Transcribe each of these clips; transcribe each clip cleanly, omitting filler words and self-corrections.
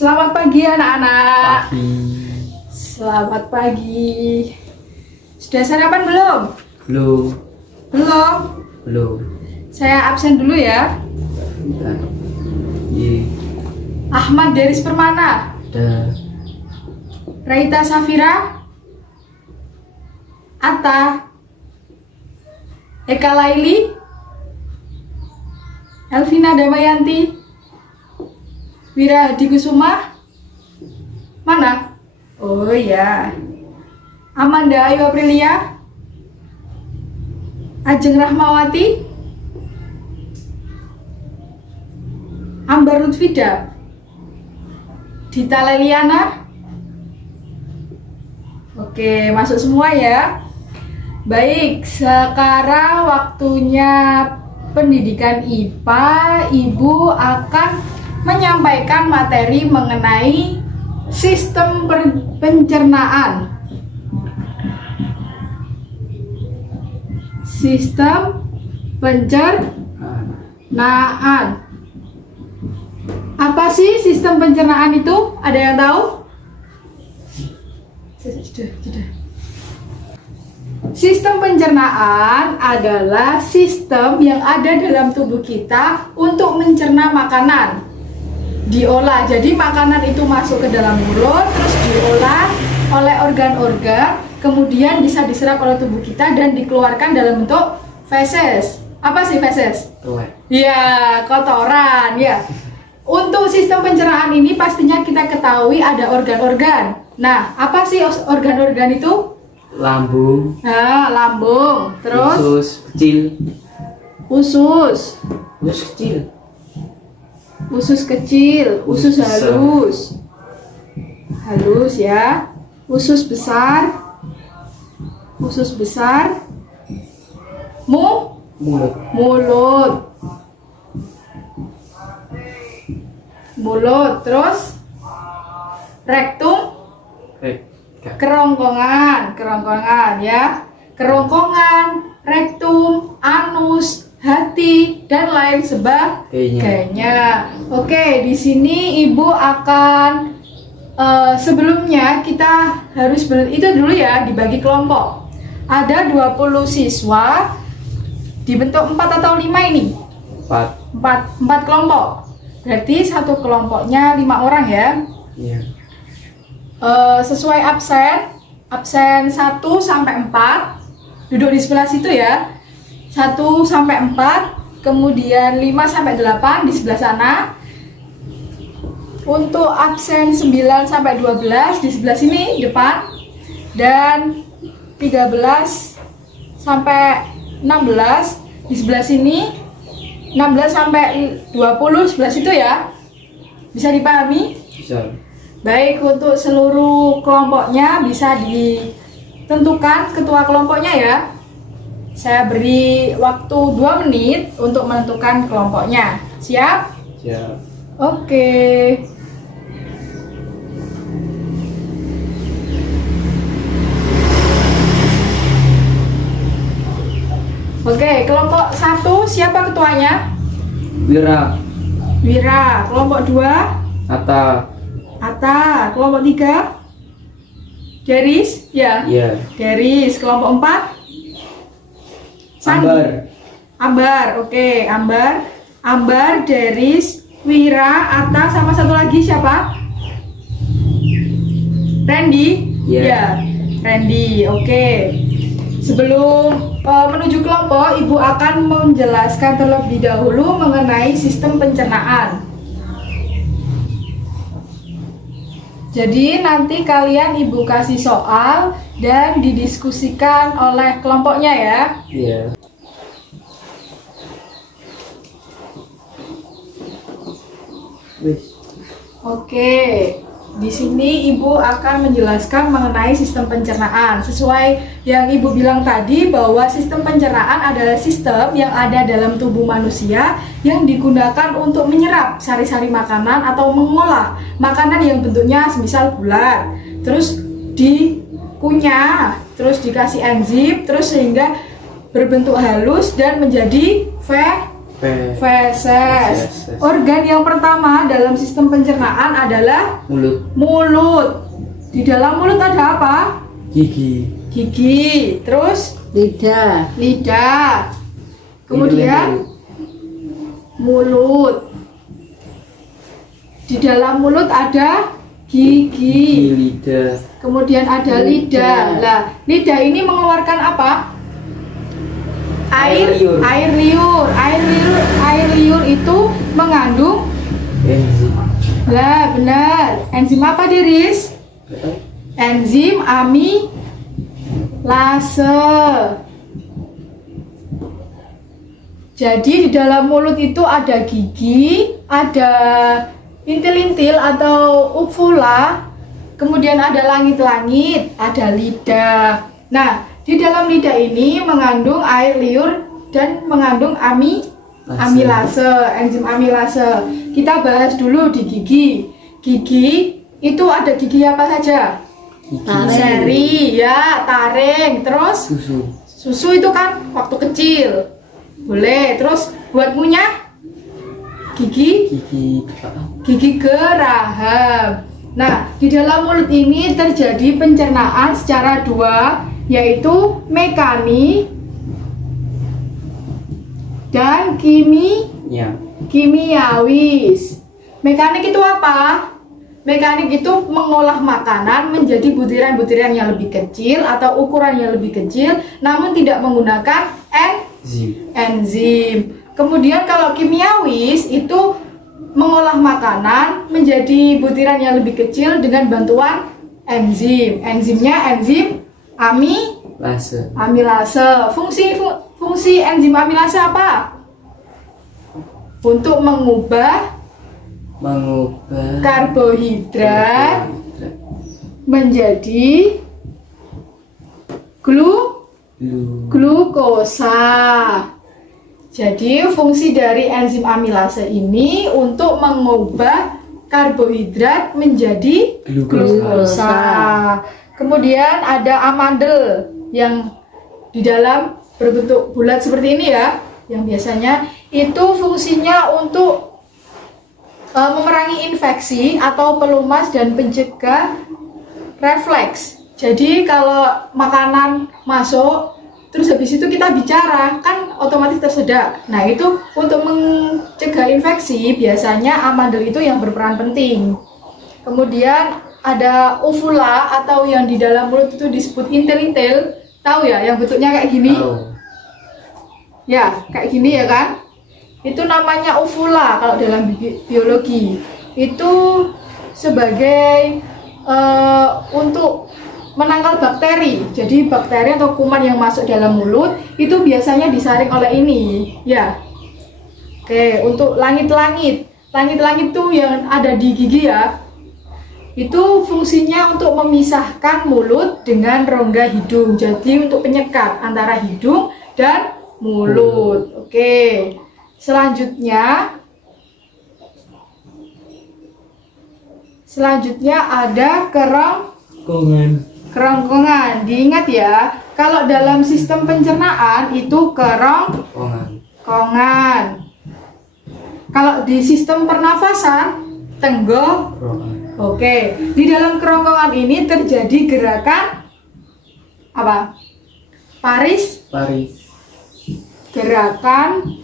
Selamat pagi anak-anak. Pagi. Selamat pagi. Sudah sarapan belum? Belum. Belum. Belum. Saya absen dulu ya. Bentar. Iya. Ahmad Deris Permana, Udah. Raita Safira, Atta, Eka Laili, Elvina Damayanti, Wira Hadi Kusuma. Mana? Oh ya. Amanda Ayu Aprilia, Ajeng Rahmawati, Ambar Lutfida, Dita Leliana. Oke, masuk semua ya. Baik, sekarang waktunya pendidikan IPA. Ibu akan menyampaikan materi mengenai sistem pencernaan. Sistem pencernaan. Apa sih sistem pencernaan itu? Ada yang tahu? Sudah. Sistem pencernaan adalah sistem yang ada dalam tubuh kita untuk mencerna makanan. Diolah, jadi makanan itu masuk ke dalam mulut, terus diolah oleh organ-organ, kemudian bisa diserap oleh tubuh kita dan dikeluarkan dalam bentuk feses. Apa sih feses? Tuet. Ya, kotoran ya. Untuk sistem pencernaan ini pastinya kita ketahui ada organ-organ. Nah, apa sih organ-organ itu? Lambung. Nah, lambung. Terus Usus kecil. usus. Usus kecil. Usus kecil, usus Usus besar. halus. Halus ya. Usus besar. Usus besar. Mulut. Mulut. Mulut, terus rektum, kerongkongan ya. Kerongkongan, rektum, anus, hati dan lain sebagainya. Oke, di sini Ibu akan sebelumnya kita harus itu dulu ya, dibagi kelompok. Ada 20 siswa dibentuk 4 atau 5 ini? 4 kelompok. Berarti satu kelompoknya 5 orang ya. Iya. Sesuai absen 1 sampai 4 duduk di sebelah situ ya. 1 sampai 4, kemudian 5 sampai 8 di sebelah sana. Untuk absen 9 sampai 12 di sebelah sini depan, dan 13 sampai 16 di sebelah sini. 16 sampai 20 sebelah situ ya. Bisa dipahami? Bisa. Baik, untuk seluruh kelompoknya bisa ditentukan ketua kelompoknya ya. Saya beri waktu 2 menit untuk menentukan kelompoknya. Siap? Siap. Oke. Oke, kelompok 1 siapa ketuanya? Wira. Wira. Kelompok 2 Atta. Atta. Kelompok 3 Deris ya. Iya. Deris. Kelompok 4 Ambar. Ambar. Oke, Ambar. Ambar, Deris, Wira, Atta, sama satu lagi siapa? Randy? Iya. Ya, Randy. Oke. Sebelum menuju kelompok, Ibu akan menjelaskan terlebih dahulu mengenai sistem pencernaan. Jadi nanti kalian Ibu kasih soal dan didiskusikan oleh kelompoknya ya. Iya. Wis. Oke, di sini Ibu akan menjelaskan mengenai sistem pencernaan. Sesuai yang Ibu bilang tadi bahwa sistem pencernaan adalah sistem yang ada dalam tubuh manusia yang digunakan untuk menyerap sari-sari makanan atau mengolah makanan yang bentuknya semisal bulat. Terus dikunyah, terus dikasih enzim, terus sehingga berbentuk halus dan menjadi feses. Organ yang pertama dalam sistem pencernaan adalah Mulut. mulut. Di dalam mulut ada apa? Gigi. Gigi. Terus lidah, lidah. Kemudian mulut. Di dalam mulut ada Gigi, gigi. lidah. Kemudian ada lidah. Lah, lidah ini mengeluarkan apa? Air liur. Air liur. Air liur itu mengandung. Enzim. Lah, benar. Enzim apa, Diris? Enzim amilase. Jadi di dalam mulut itu ada gigi, ada intil-intil atau uvula, kemudian ada langit-langit, ada lidah. Nah, di dalam lidah ini mengandung air liur dan mengandung amilase, enzim amilase. Kita bahas dulu di gigi. Gigi itu ada gigi apa saja? Gigi. Seri, ya, taring, terus Susu. susu itu kan waktu kecil. Boleh, terus buat ngunyah? Gigi Gigi. geraham. Nah, di dalam mulut ini terjadi pencernaan secara dua, yaitu mekanik dan Ya. kimiawis. Mekanik itu apa? Mekanik itu mengolah makanan menjadi butiran-butiran yang lebih kecil atau ukuran yang lebih kecil, namun tidak menggunakan enzim. Kemudian kalau kimiawis itu mengolah makanan menjadi butiran yang lebih kecil dengan bantuan enzim. Enzimnya enzim amilase. Fungsi enzim amilase apa? Untuk mengubah karbohidrat menjadi glukosa. Jadi fungsi dari enzim amilase ini untuk mengubah karbohidrat menjadi glukosa. Kemudian ada amandel yang di dalam berbentuk bulat seperti ini ya, yang biasanya itu fungsinya untuk memerangi infeksi atau pelumas dan pencegah refleks. Jadi kalau makanan masuk terus habis itu kita bicara kan otomatis tersedak. Nah, itu untuk mencegah infeksi biasanya amandel itu yang berperan penting. Kemudian ada uvula atau yang di dalam mulut itu disebut intil-intil. Tahu ya, yang bentuknya kayak gini? Ya, kayak gini ya kan? Itu namanya uvula kalau dalam biologi. Itu sebagai untuk menangkal bakteri. Jadi bakteri atau kuman yang masuk dalam mulut itu biasanya disaring oleh ini, ya. Oke, untuk langit-langit. Langit-langit tuh yang ada di gigi ya. Itu fungsinya untuk memisahkan mulut dengan rongga hidung. Jadi untuk penyekat antara hidung dan mulut. Oke. Selanjutnya ada kerongkongan. Diingat ya, kalau dalam sistem pencernaan itu kerongkongan. Kalau di sistem pernafasan tenggorokan. Oke, di dalam kerongkongan ini terjadi gerakan apa? Gerakan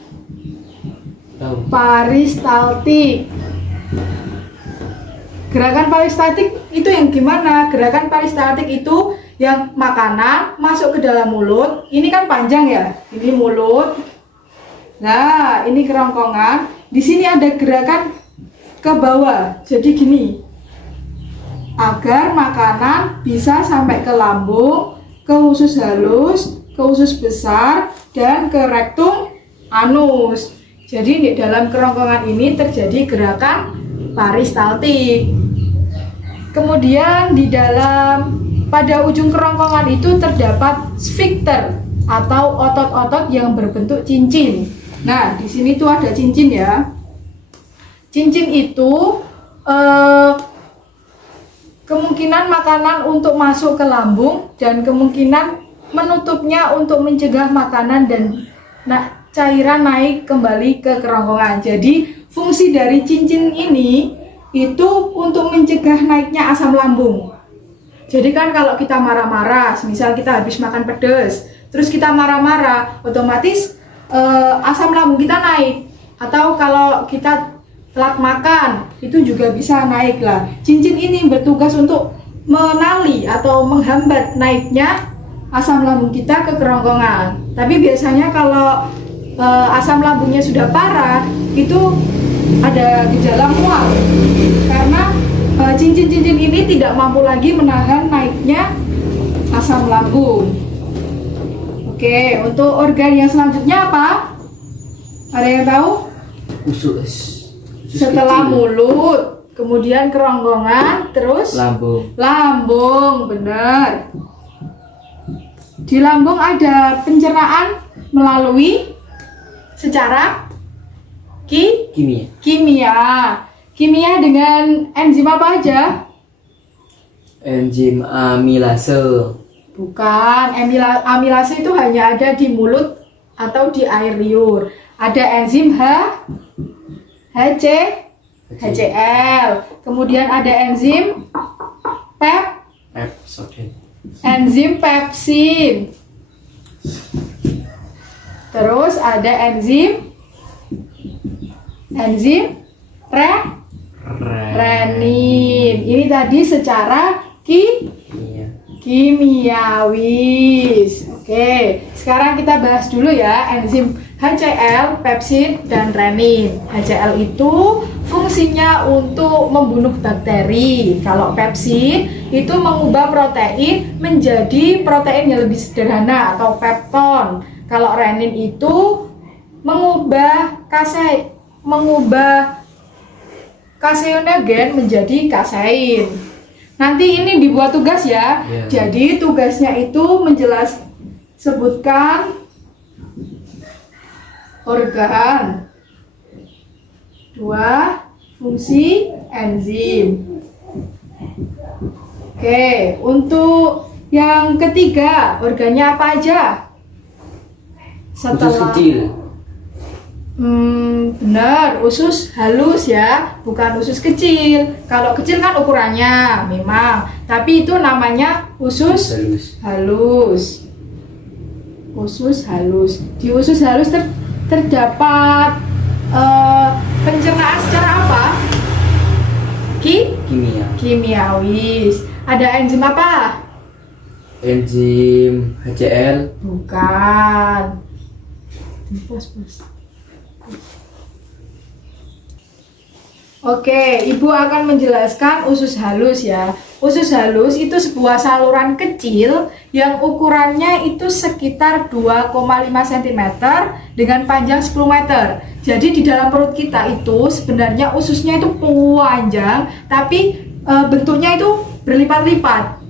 peristaltik. Gerakan peristaltik itu yang gimana? Gerakan peristaltik itu yang makanan masuk ke dalam mulut. Ini kan panjang ya. Ini mulut. Nah, ini kerongkongan. Di sini ada gerakan ke bawah. Jadi gini. Agar makanan bisa sampai ke lambung, ke usus halus, ke usus besar, dan ke rektum anus. Jadi di dalam kerongkongan ini terjadi gerakan peristaltik. Kemudian pada ujung kerongkongan itu terdapat sfinkter atau otot-otot yang berbentuk cincin. Nah, di sini tuh ada cincin ya. Cincin itu kemungkinan makanan untuk masuk ke lambung dan kemungkinan menutupnya untuk mencegah makanan dan cairan naik kembali ke kerongkongan. Jadi fungsi dari cincin ini itu untuk mencegah naiknya asam lambung. Jadi kan kalau kita marah-marah, misal kita habis makan pedas, terus kita marah-marah, otomatis asam lambung kita naik. Atau kalau kita telat makan, itu juga bisa naik lah. Cincin ini bertugas untuk menali atau menghambat naiknya asam lambung kita ke kerongkongan. Tapi biasanya kalau asam lambungnya sudah parah, itu ada gejala mual karena cincin-cincin ini tidak mampu lagi menahan naiknya asam lambung. Oke, untuk organ yang selanjutnya apa? Ada yang tahu? Usus Setelah kecil. mulut, kemudian kerongkongan, terus Lambung. lambung, benar. Di lambung ada pencernaan melalui secara Kimia. kimia dengan enzim apa aja? Enzim amilase. Bukan, amilase itu hanya ada di mulut atau di air liur. Ada enzim HCl, kemudian ada enzim Pepsodent. enzim pepsin. Terus ada enzim renin. Ini tadi secara Iya. kimiawis. Oke, sekarang kita bahas dulu ya enzim HCl, pepsin, dan renin. HCl itu fungsinya untuk membunuh bakteri. Kalau pepsin itu mengubah protein menjadi protein yang lebih sederhana atau pepton. Kalau renin itu mengubah kaseinogen menjadi kasein. Nanti ini dibuat tugas ya. Yeah. Jadi tugasnya itu sebutkan organ, 2 fungsi enzim. Oke, untuk yang ketiga organnya apa aja? Usus kecil. Benar, usus halus ya, bukan usus kecil. Kalau kecil kan ukurannya memang, tapi itu namanya usus halus. Usus halus. Di usus halus terdapat pencernaan secara apa? Kimia. Kimiawis. Ada enzim apa? Enzim HCl. Bukan. Pos. Oke, Ibu akan menjelaskan usus halus ya. Usus halus itu sebuah saluran kecil yang ukurannya itu sekitar 2,5 cm dengan panjang 10 meter. Jadi di dalam perut kita itu sebenarnya ususnya itu panjang, tapi bentuknya itu berlipat-lipat.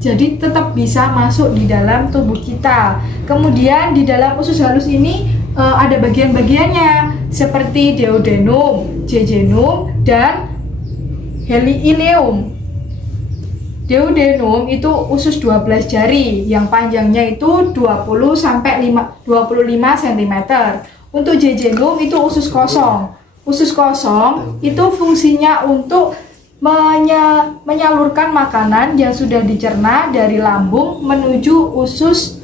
Jadi tetap bisa masuk di dalam tubuh kita. Kemudian di dalam usus halus ini ada bagian-bagiannya seperti duodenum, jejunum, dan ileum. Duodenum itu usus 12 jari yang panjangnya itu 20 sampai 25 cm. Untuk jejunum itu usus kosong. Usus kosong itu fungsinya untuk menyalurkan makanan yang sudah dicerna dari lambung menuju usus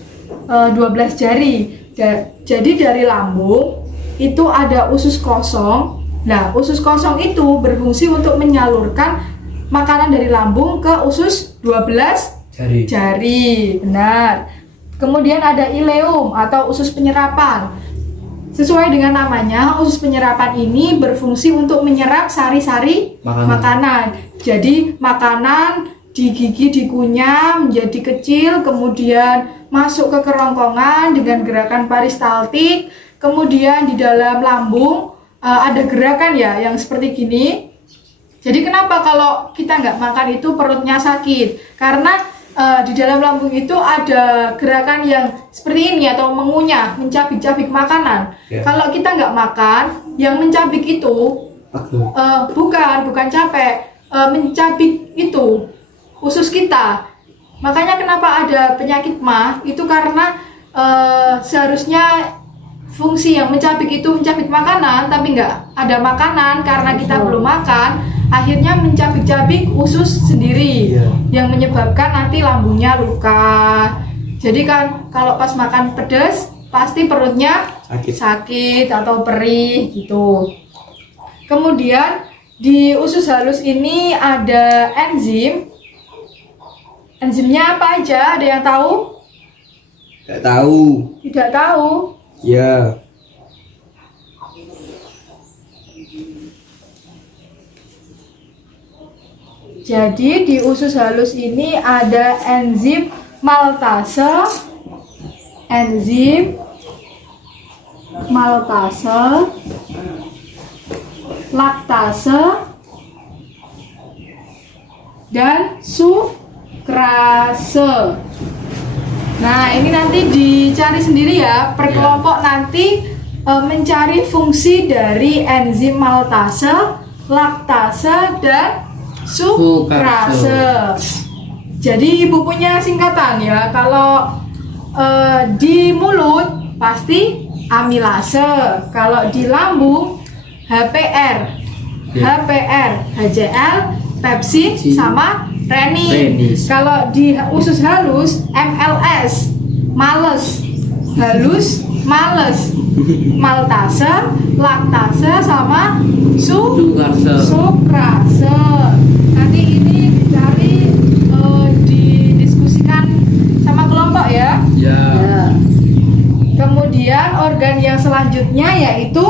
12 jari. Jadi dari lambung itu ada usus kosong. Nah, usus kosong itu berfungsi untuk menyalurkan makanan dari lambung ke usus 12 jari. Benar. Kemudian ada ileum atau usus penyerapan. Sesuai dengan namanya, usus penyerapan ini berfungsi untuk menyerap sari-sari makanan. Jadi makanan di gigi dikunyah menjadi kecil, kemudian masuk ke kerongkongan dengan gerakan peristaltik. Kemudian di dalam lambung ada gerakan ya yang seperti gini. Jadi kenapa kalau kita nggak makan itu perutnya sakit? Karena di dalam lambung itu ada gerakan yang seperti ini atau mengunyah, mencabik-cabik makanan. Yeah. Kalau kita nggak makan, yang mencabik itu bukan capek, mencabik itu usus kita. Makanya kenapa ada penyakit MAH itu karena seharusnya fungsi yang mencabik itu mencabik makanan tapi nggak ada makanan karena kita belum makan, akhirnya mencabik-cabik usus sendiri yang menyebabkan nanti lambungnya luka. Jadi kan kalau pas makan pedas pasti perutnya sakit atau perih gitu. Kemudian di usus halus ini ada enzim. Enzimnya apa aja? Ada yang tahu? Tidak tahu. Tidak tahu. Ya. Jadi di usus halus ini ada enzim maltase, laktase, dan sukrase. Nah, ini nanti dicari sendiri ya, per kelompok nanti mencari fungsi dari enzim maltase, laktase, dan sukrase. Jadi ibu punya singkatan ya, kalau di mulut pasti amilase, kalau di lambung HPR, HCl, pepsin, sama renin. Kalau di usus halus MLS, males, halus, males, maltase, laktase, sama sukrase. Nanti ini dicari, didiskusikan sama kelompok ya. Ya. Kemudian organ yang selanjutnya yaitu,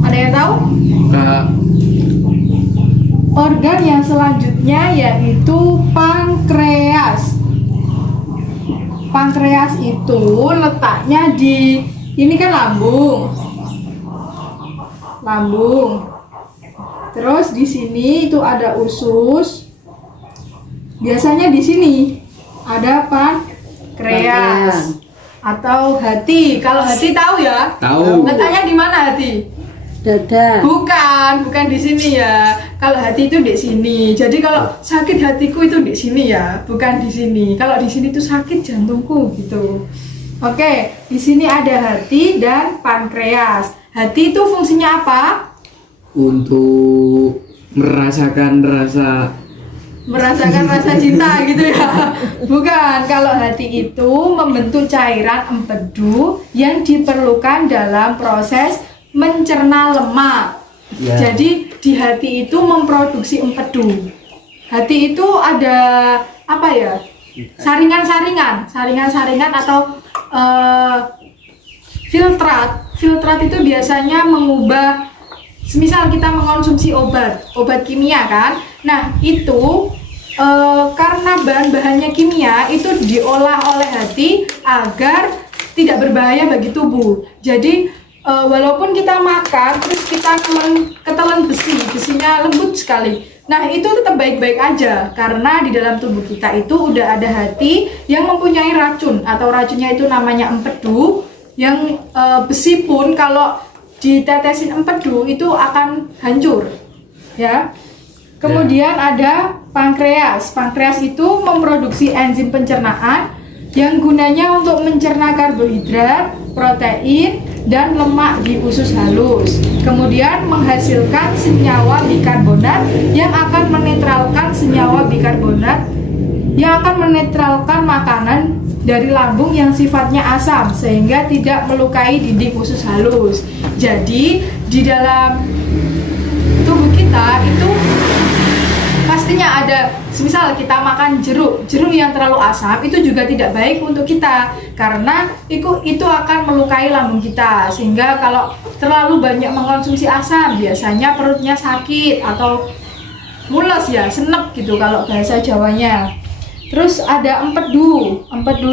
ada yang tahu? Kak. Organ yang selanjutnya yaitu pankreas. Pankreas itu letaknya di, ini kan lambung. Terus di sini itu ada usus. Biasanya di sini ada pankreas atau hati. Kalau hati tahu ya? Tahu. Letaknya di mana hati? Dada. Bukan di sini ya. Kalau hati itu di sini. Jadi kalau sakit hatiku itu di sini ya, bukan di sini. Kalau di sini tuh sakit jantungku gitu. Oke, di sini ada hati dan pankreas. Hati itu fungsinya apa? Untuk merasakan rasa cinta gitu ya. Bukan, kalau hati itu membentuk cairan empedu yang diperlukan dalam proses mencerna lemak. Ya. Jadi di hati itu memproduksi empedu. Hati itu ada apa ya? Saringan-saringan atau filtrat itu biasanya mengubah, semisal kita mengkonsumsi obat kimia kan. Nah, itu karena bahan-bahannya kimia itu diolah oleh hati agar tidak berbahaya bagi tubuh. Jadi walaupun kita makan terus kita ketelan besinya lembut sekali, nah itu tetap baik-baik aja karena di dalam tubuh kita itu udah ada hati yang mempunyai racun, atau racunnya itu namanya empedu, yang besi pun kalau ditetesin empedu itu akan hancur ya. Kemudian ada pankreas. Pankreas itu memproduksi enzim pencernaan yang gunanya untuk mencerna karbohidrat, protein, dan lemak di usus halus. Kemudian menghasilkan senyawa bikarbonat yang akan menetralkan makanan dari lambung yang sifatnya asam sehingga tidak melukai dinding usus halus. Jadi di dalam tubuh kita itu pastinya ada, semisal kita makan jeruk yang terlalu asam itu juga tidak baik untuk kita karena itu akan melukai lambung kita, sehingga kalau terlalu banyak mengkonsumsi asam biasanya perutnya sakit atau mules ya, senep gitu kalau bahasa Jawanya. Terus ada empedu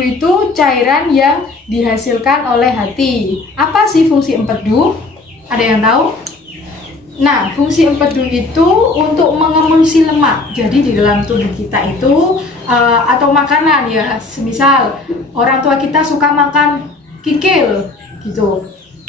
itu cairan yang dihasilkan oleh hati. Apa sih fungsi empedu? Ada yang tahu? Nah, fungsi empedu itu untuk mengemulsi lemak. Jadi di dalam tubuh kita itu atau makanan ya, semisal orang tua kita suka makan kikil gitu,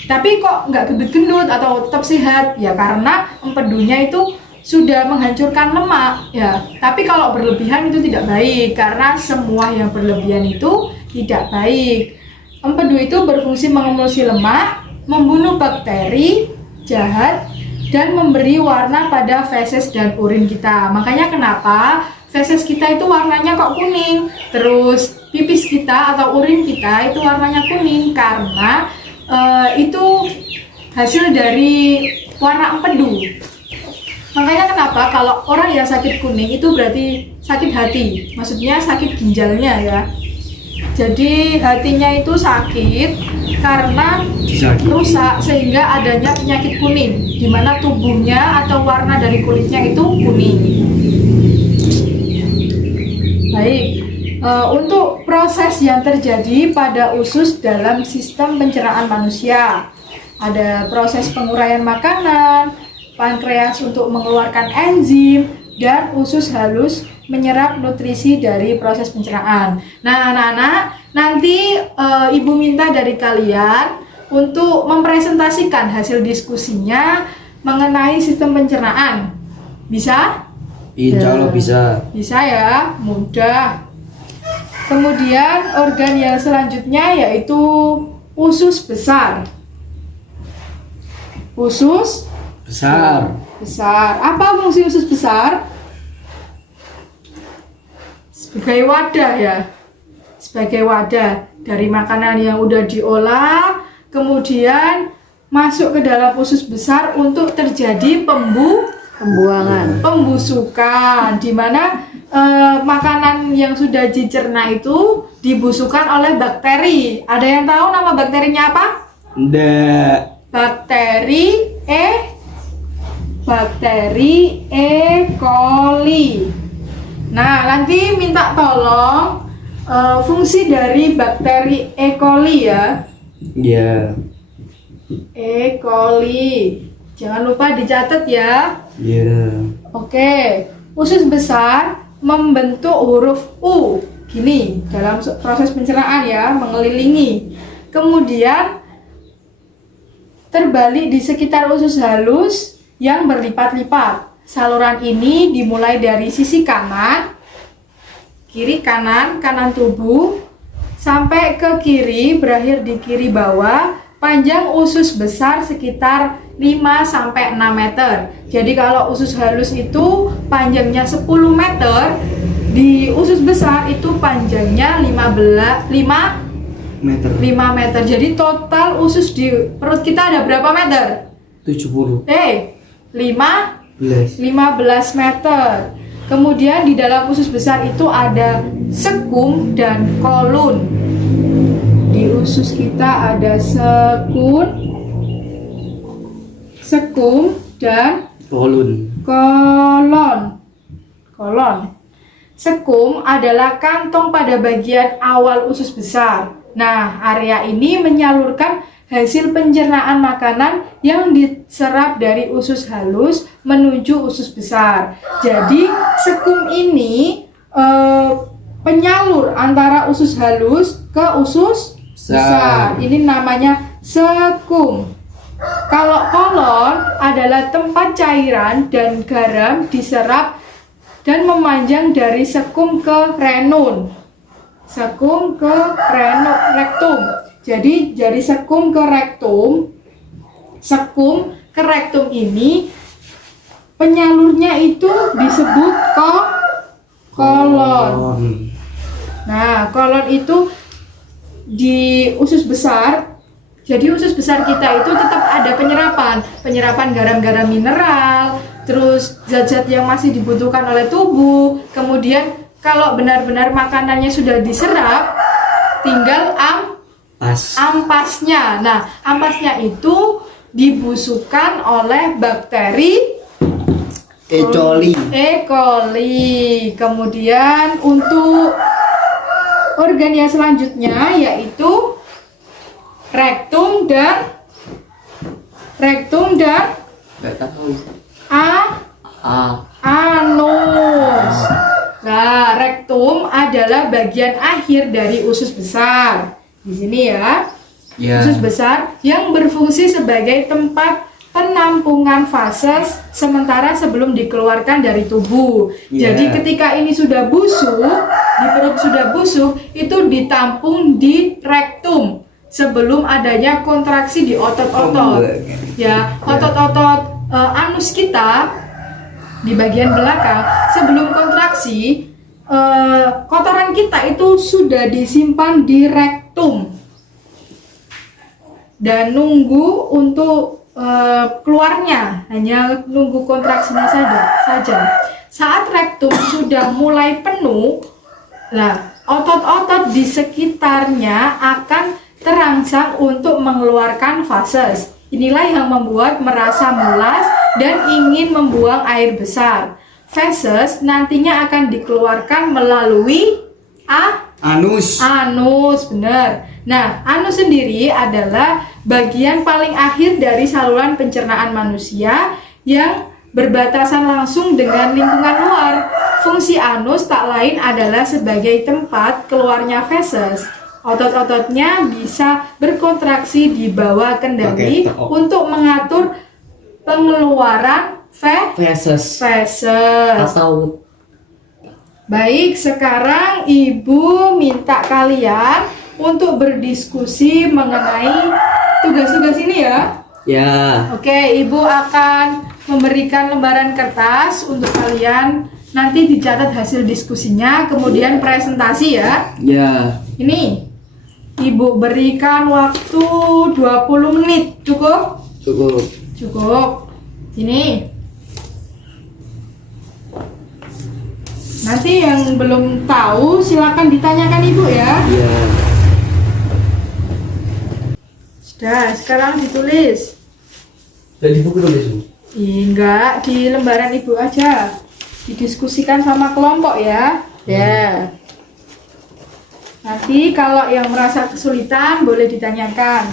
tapi kok nggak gendut-gendut atau tetap sehat ya, karena empedunya itu sudah menghancurkan lemak ya. Tapi kalau berlebihan itu tidak baik, karena semua yang berlebihan itu tidak baik. Empedu itu berfungsi mengemulsi lemak membunuh bakteri jahat, dan memberi warna pada feses dan urin kita. Makanya kenapa feses kita itu warnanya kok kuning, terus pipis kita atau urin kita itu warnanya kuning, karena itu hasil dari warna empedu. Makanya kenapa kalau orang yang sakit kuning itu berarti sakit hati, maksudnya sakit ginjalnya ya. Jadi hatinya itu sakit karena rusak sehingga adanya penyakit kuning, di mana tubuhnya atau warna dari kulitnya itu kuning. Baik, untuk proses yang terjadi pada usus dalam sistem pencernaan manusia, ada proses penguraian makanan, pankreas untuk mengeluarkan enzim, dan usus halus menyerap nutrisi dari proses pencernaan. Nah, anak-anak, nanti Ibu minta dari kalian untuk mempresentasikan hasil diskusinya mengenai sistem pencernaan. Bisa? Insya Allah bisa. Bisa ya, mudah. Kemudian organ yang selanjutnya yaitu usus besar. Usus Besar. besar. Apa fungsi usus besar? Sebagai wadah ya, sebagai wadah dari makanan yang udah diolah, kemudian masuk ke dalam usus besar untuk terjadi pembusukan, di mana makanan yang sudah dicerna itu dibusukan oleh bakteri. Ada yang tahu nama bakterinya apa? Nggak. Bakteri E. coli. Nah, nanti minta tolong fungsi dari bakteri E. coli ya. Ya. E. coli. Jangan lupa dicatat ya. Ya. Oke, usus besar membentuk huruf U. Gini, dalam proses pencernaan ya, mengelilingi. Kemudian terbalik di sekitar usus halus yang berlipat-lipat. Saluran ini dimulai dari sisi kanan, kiri kanan, kanan tubuh, sampai ke kiri, berakhir di kiri bawah. Panjang usus besar sekitar 5-6 meter. Jadi kalau usus halus itu panjangnya 10 meter, di usus besar itu panjangnya 5 meter. Jadi total usus di perut kita ada berapa meter? 70. 15 meter. Kemudian di dalam usus besar itu ada sekum dan kolon. Di usus kita ada sekum dan kolon. Sekum adalah kantong pada bagian awal usus besar. Nah, area ini menyalurkan hasil pencernaan makanan yang diserap dari usus halus menuju usus besar. Jadi sekum ini penyalur antara usus halus ke usus besar. Ini namanya sekum. Kalau kolon adalah tempat cairan dan garam diserap dan memanjang dari sekum ke renum. Rektum. Jadi dari sekum ke rektum ini penyalurnya itu disebut kolon. Nah, kolon itu di usus besar. Jadi usus besar kita itu tetap ada penyerapan garam-garam mineral, terus zat-zat yang masih dibutuhkan oleh tubuh. Kemudian kalau benar-benar makanannya sudah diserap, tinggal ampasnya. Nah, ampasnya itu dibusukan oleh bakteri E. coli. Kemudian untuk organ yang selanjutnya yaitu rektum dan Nggak tahu. anus. Nah, rektum adalah bagian akhir dari usus besar. Di sini ya. Usus besar yang berfungsi sebagai tempat penampungan fases sementara sebelum dikeluarkan dari tubuh. Jadi ketika ini sudah busuk, di perut sudah busuk, itu ditampung di rektum. sebelum adanya kontraksi di otot-otot. Ya, otot-otot anus kita di bagian belakang sebelum kontraksi, kotoran kita itu sudah disimpan di rektum dan nunggu untuk keluarnya, hanya nunggu kontraksinya saja. Saat rektum sudah mulai penuh, nah otot-otot di sekitarnya akan terangsang untuk mengeluarkan fases. Inilah yang membuat merasa mulas dan ingin membuang air besar. Feses nantinya akan dikeluarkan melalui Anus. anus, benar. Nah, anus sendiri adalah bagian paling akhir dari saluran pencernaan manusia yang berbatasan langsung dengan lingkungan luar. Fungsi anus tak lain adalah sebagai tempat keluarnya feses. Otot-ototnya bisa berkontraksi di bawah kendali untuk mengatur pengeluaran Feses. feses. Atau Baik, sekarang Ibu minta kalian untuk berdiskusi mengenai tugas-tugas ini ya. ya. Oke, Ibu akan memberikan lembaran kertas untuk kalian. Nanti dicatat hasil diskusinya, kemudian presentasi ya. Ya. Ini Ibu berikan waktu 20 menit. Cukup? Cukup. Cukup. Ini. Nanti yang belum tahu silakan ditanyakan Ibu ya. Ya. Sudah, sekarang ditulis. Jadi buku tulis. Enggak, di lembaran Ibu aja. Didiskusikan sama kelompok ya. Ya. Nanti kalau yang merasa kesulitan boleh ditanyakan.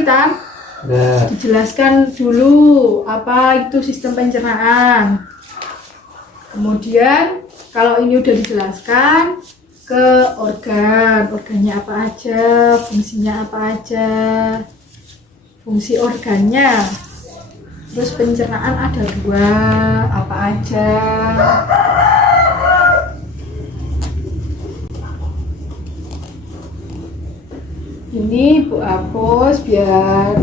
ngerti Tan? Udah. Dijelaskan dulu apa itu sistem pencernaan. Kemudian kalau ini udah dijelaskan ke organnya apa aja, fungsinya apa aja, fungsi organnya. Terus pencernaan ada 2, apa aja. Ini Bu hapus biar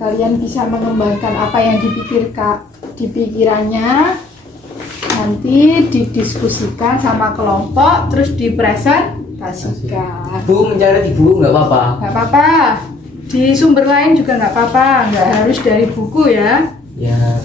kalian bisa mengembangkan apa yang di pikirannya. Nanti didiskusikan sama kelompok, terus dipresentasikan. Bu mencari di buku nggak apa-apa. Nggak apa-apa. Di sumber lain juga nggak apa-apa. Nggak harus dari buku ya. Ya.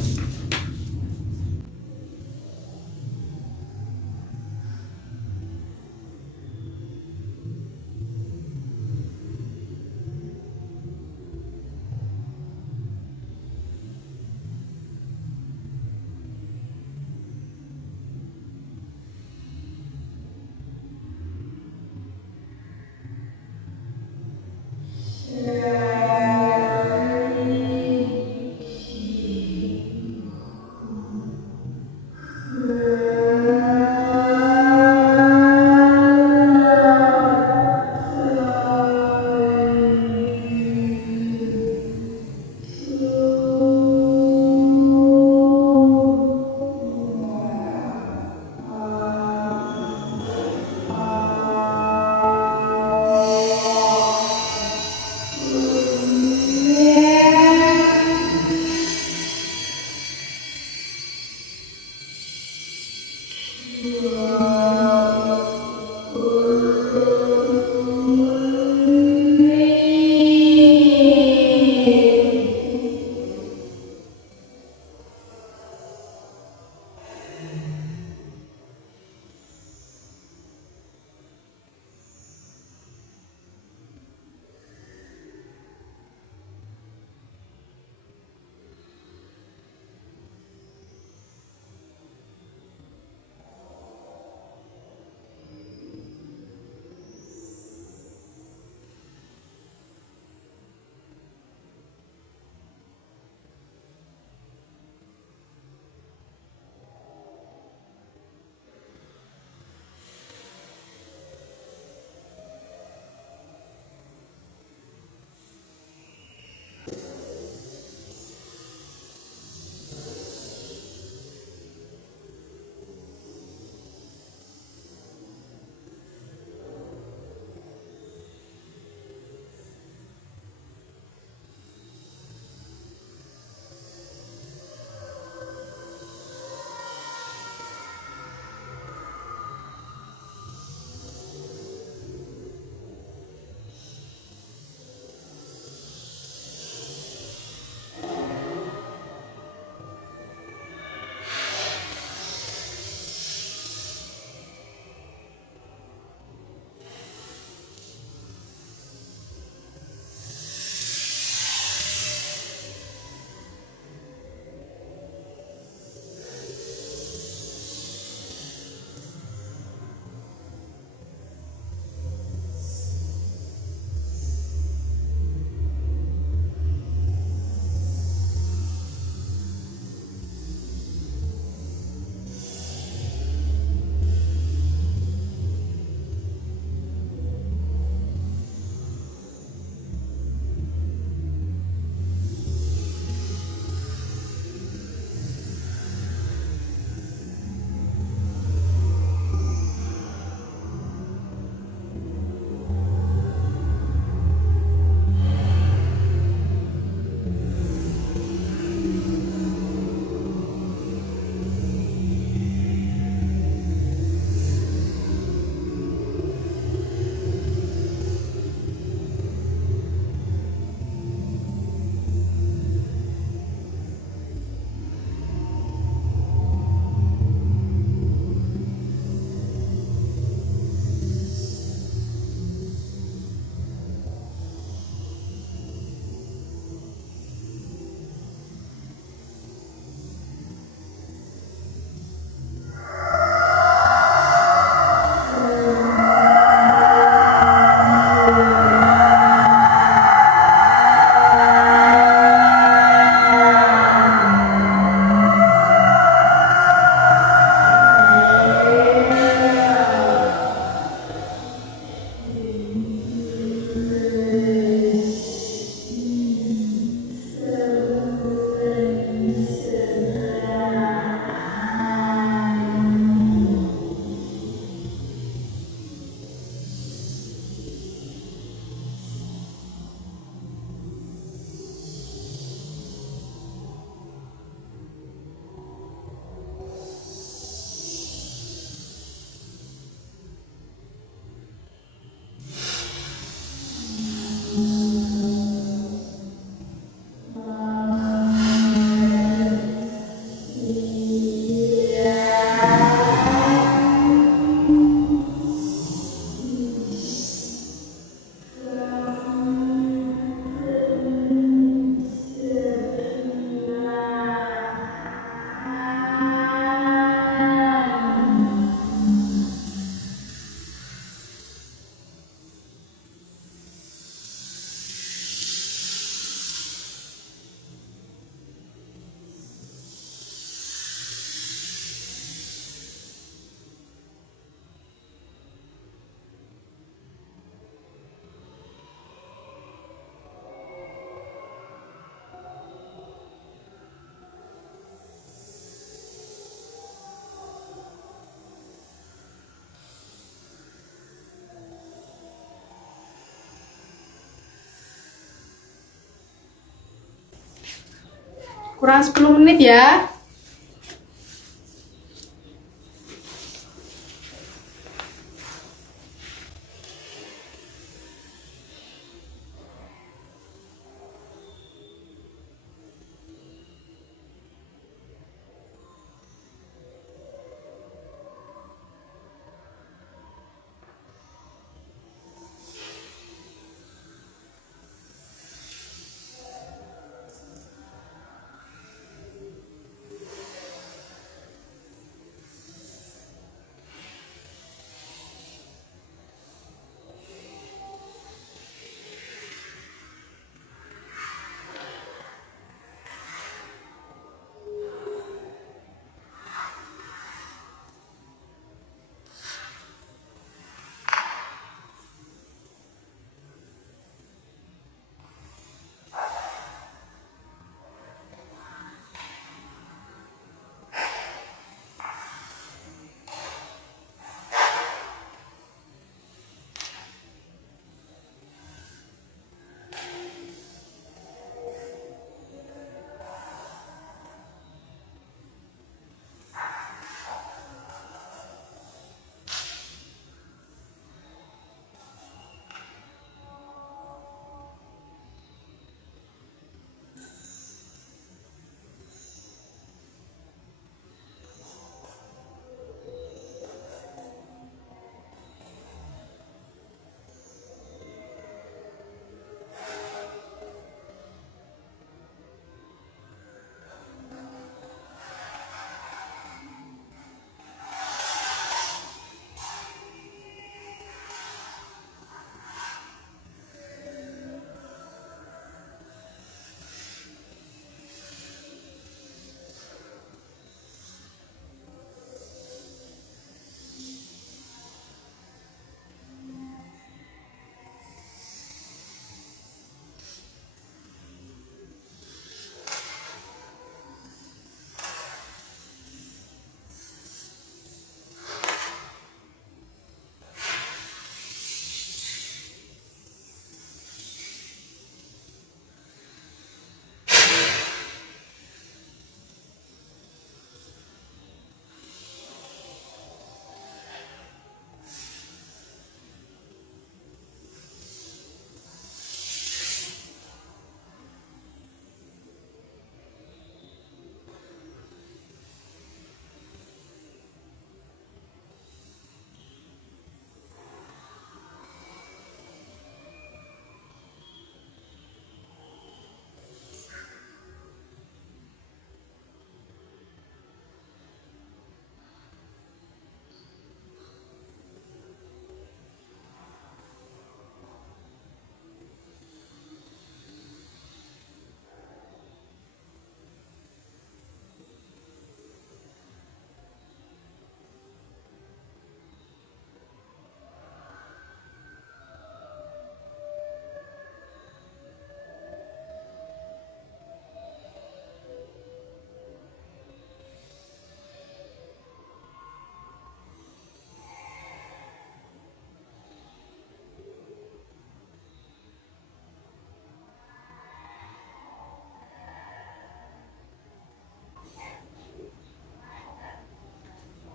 kurang 10 menit ya.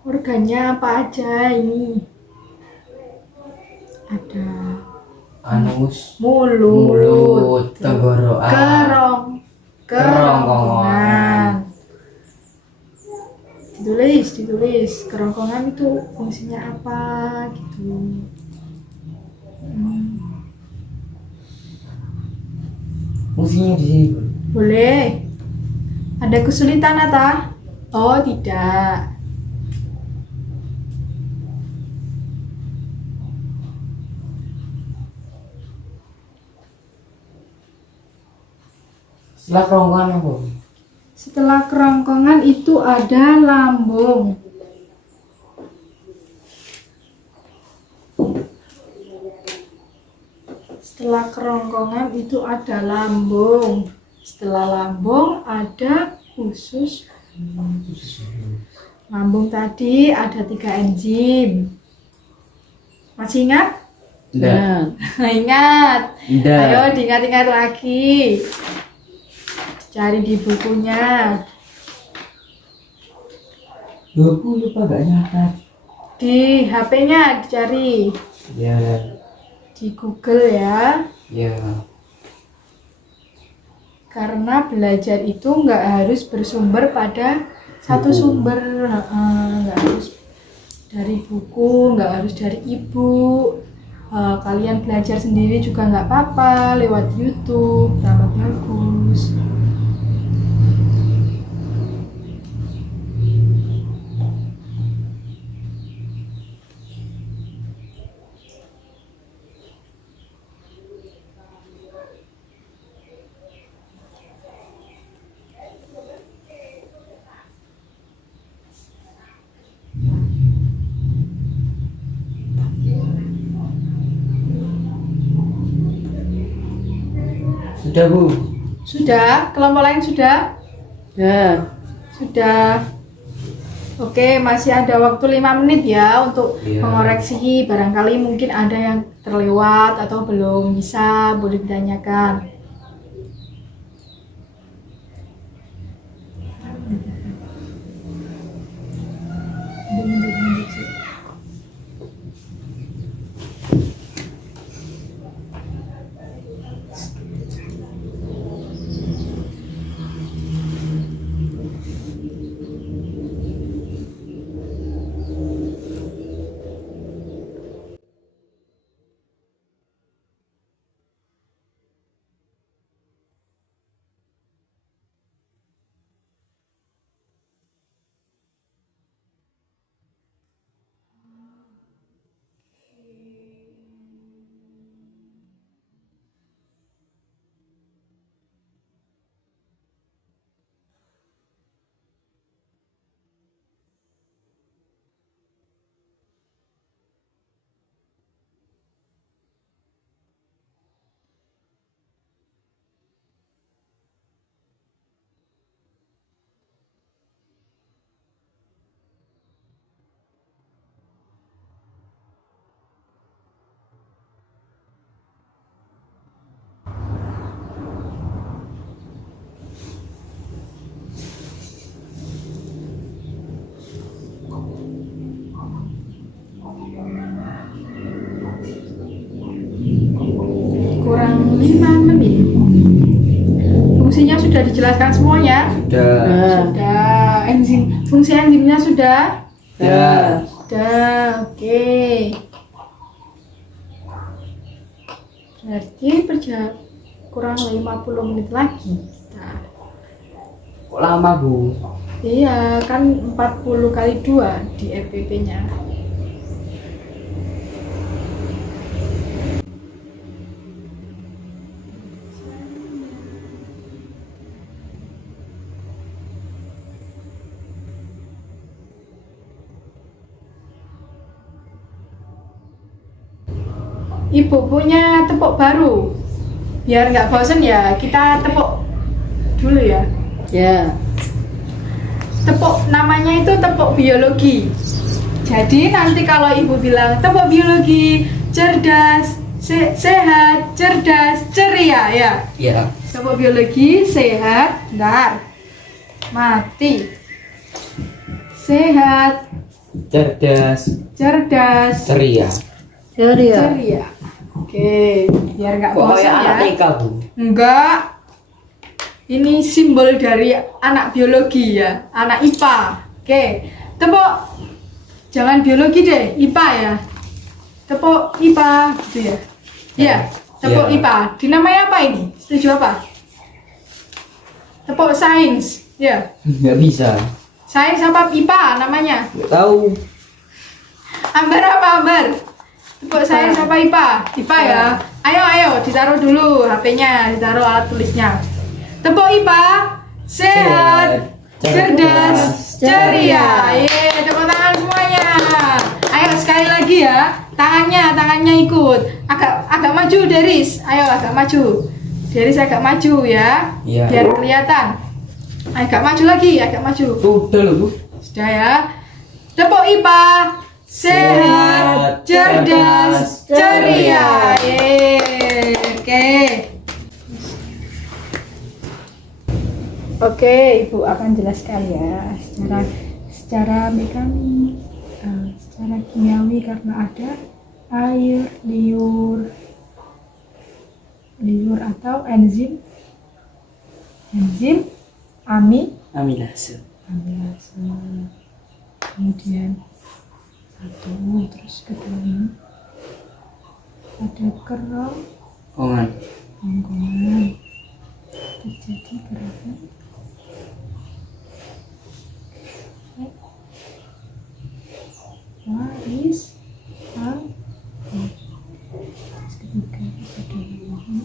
Organnya apa aja ini? Ada Anus, mulut, tenggorokan, kerongkongan. Ditulis kerongkongan itu fungsinya apa gitu. fungsinya di sini. Boleh. Ada kesulitan Ata? Oh tidak. Setelah kerongkongan apa? Setelah kerongkongan itu ada lambung. Setelah kerongkongan itu ada lambung. Setelah lambung ada usus. Lambung tadi ada 3 enzim. Masih ingat? Enggak. Ingat. Enggak. Ayo diingat-ingat lagi. Cari di bukunya. 20 Pak, gak nyatat. Di HP-nya dicari. Ya. Di Google ya. Ya. Karena belajar itu nggak harus bersumber pada satu sumber, nggak harus dari buku, nggak harus dari ibu. Kalian belajar sendiri juga nggak apa-apa, lewat YouTube, tambah bagus. Sudah Bu. Sudah, kelompok lain sudah? Ya. Sudah. Oke, masih ada waktu 5 menit ya untuk Iya. mengoreksi. Barangkali mungkin ada yang terlewat atau belum bisa, boleh ditanyakan. Kurang 5 menit. Fungsinya sudah dijelaskan semuanya? Sudah. Sudah. Fungsi enzimnya sudah? Ya. Sudah. Oke. Berarti kurang 50 menit lagi. Nah, Kok lama Bu? iya, kan 40 kali 2 di RPP-nya. Ibu punya tepuk baru. Biar nggak bosen ya, kita tepuk dulu ya. Ya. Tepuk namanya itu tepuk biologi. Jadi nanti kalau ibu bilang tepuk biologi, cerdas, sehat, cerdas, ceria ya. Ya. Tepuk biologi, sehat, bentar. Mati. Sehat, Cerdas. cerdas, Ceria. Ceria. ceria. Oke, biar nggak Kok bosan kayak ya. anak TK Bu? Enggak. Ini simbol dari anak biologi ya, anak IPA. Oke, tepuk. Jangan biologi deh, IPA ya. Tepuk IPA gitu ya. Iya, tepuk Ya. IPA. Dinamai apa ini? Setuju apa? Tepuk sains. Ya. Nggak bisa. Sains apa IPA namanya? Nggak tahu. Ambar apa Ambar? Tepuk sains apa IPA? IPA ya. Ayo, ditaruh dulu HP-nya, ditaruh alat tulisnya. Tepuk IPA, sehat, cerdas, ceria. Yeay, tepuk tangan semuanya. Ayo sekali lagi ya. Tangannya ikut. Agak maju Deris. Ayo agak maju. Deris agak maju ya. Iya. Biar kelihatan. Agak maju lagi, agak maju. Sudah loh Bu. Sudah ya. Tepuk IPA, sehat, cerdas, ceria. Yeay. Oke. Oke, Ibu akan jelaskan ya secara mekanik, secara kimiawi karena ada air, liur atau enzim Amilase. amilase. Kemudian satu, terus kedua ada kerongkongan, terjadi gerakan waris terus ketiga ada ini.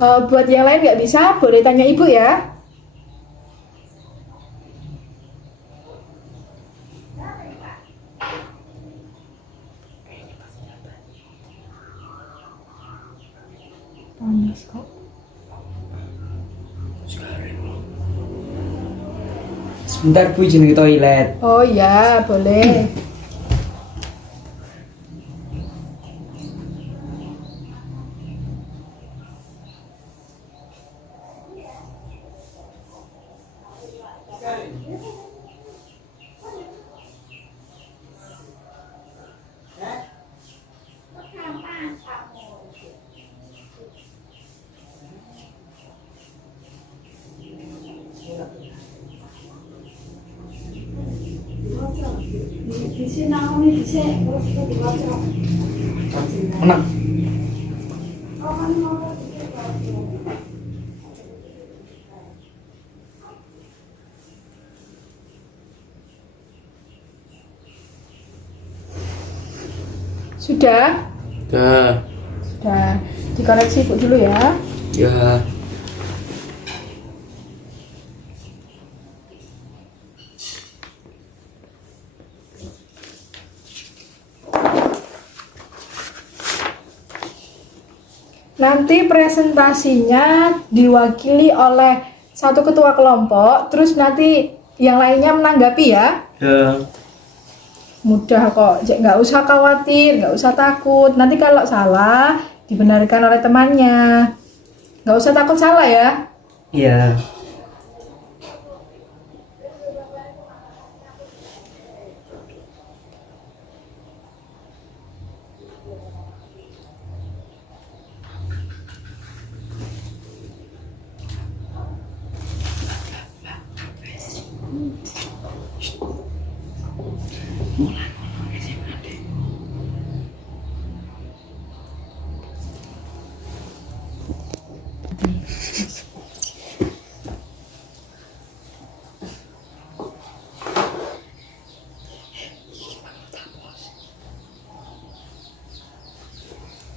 Buat yang lain nggak bisa, boleh tanya Ibu ya. Panas kok. Sebentar Bu, jeneng toilet. Oh ya, boleh. Menang. Sudah? Dah. Sudah. Dikoreksi Ibu dulu ya. Ya. Nanti presentasinya diwakili oleh satu ketua kelompok, terus nanti yang lainnya menanggapi ya. Ya. Mudah kok, nggak usah khawatir, nggak usah takut. Nanti kalau salah dibenarkan oleh temannya. Nggak usah takut salah ya. Iya.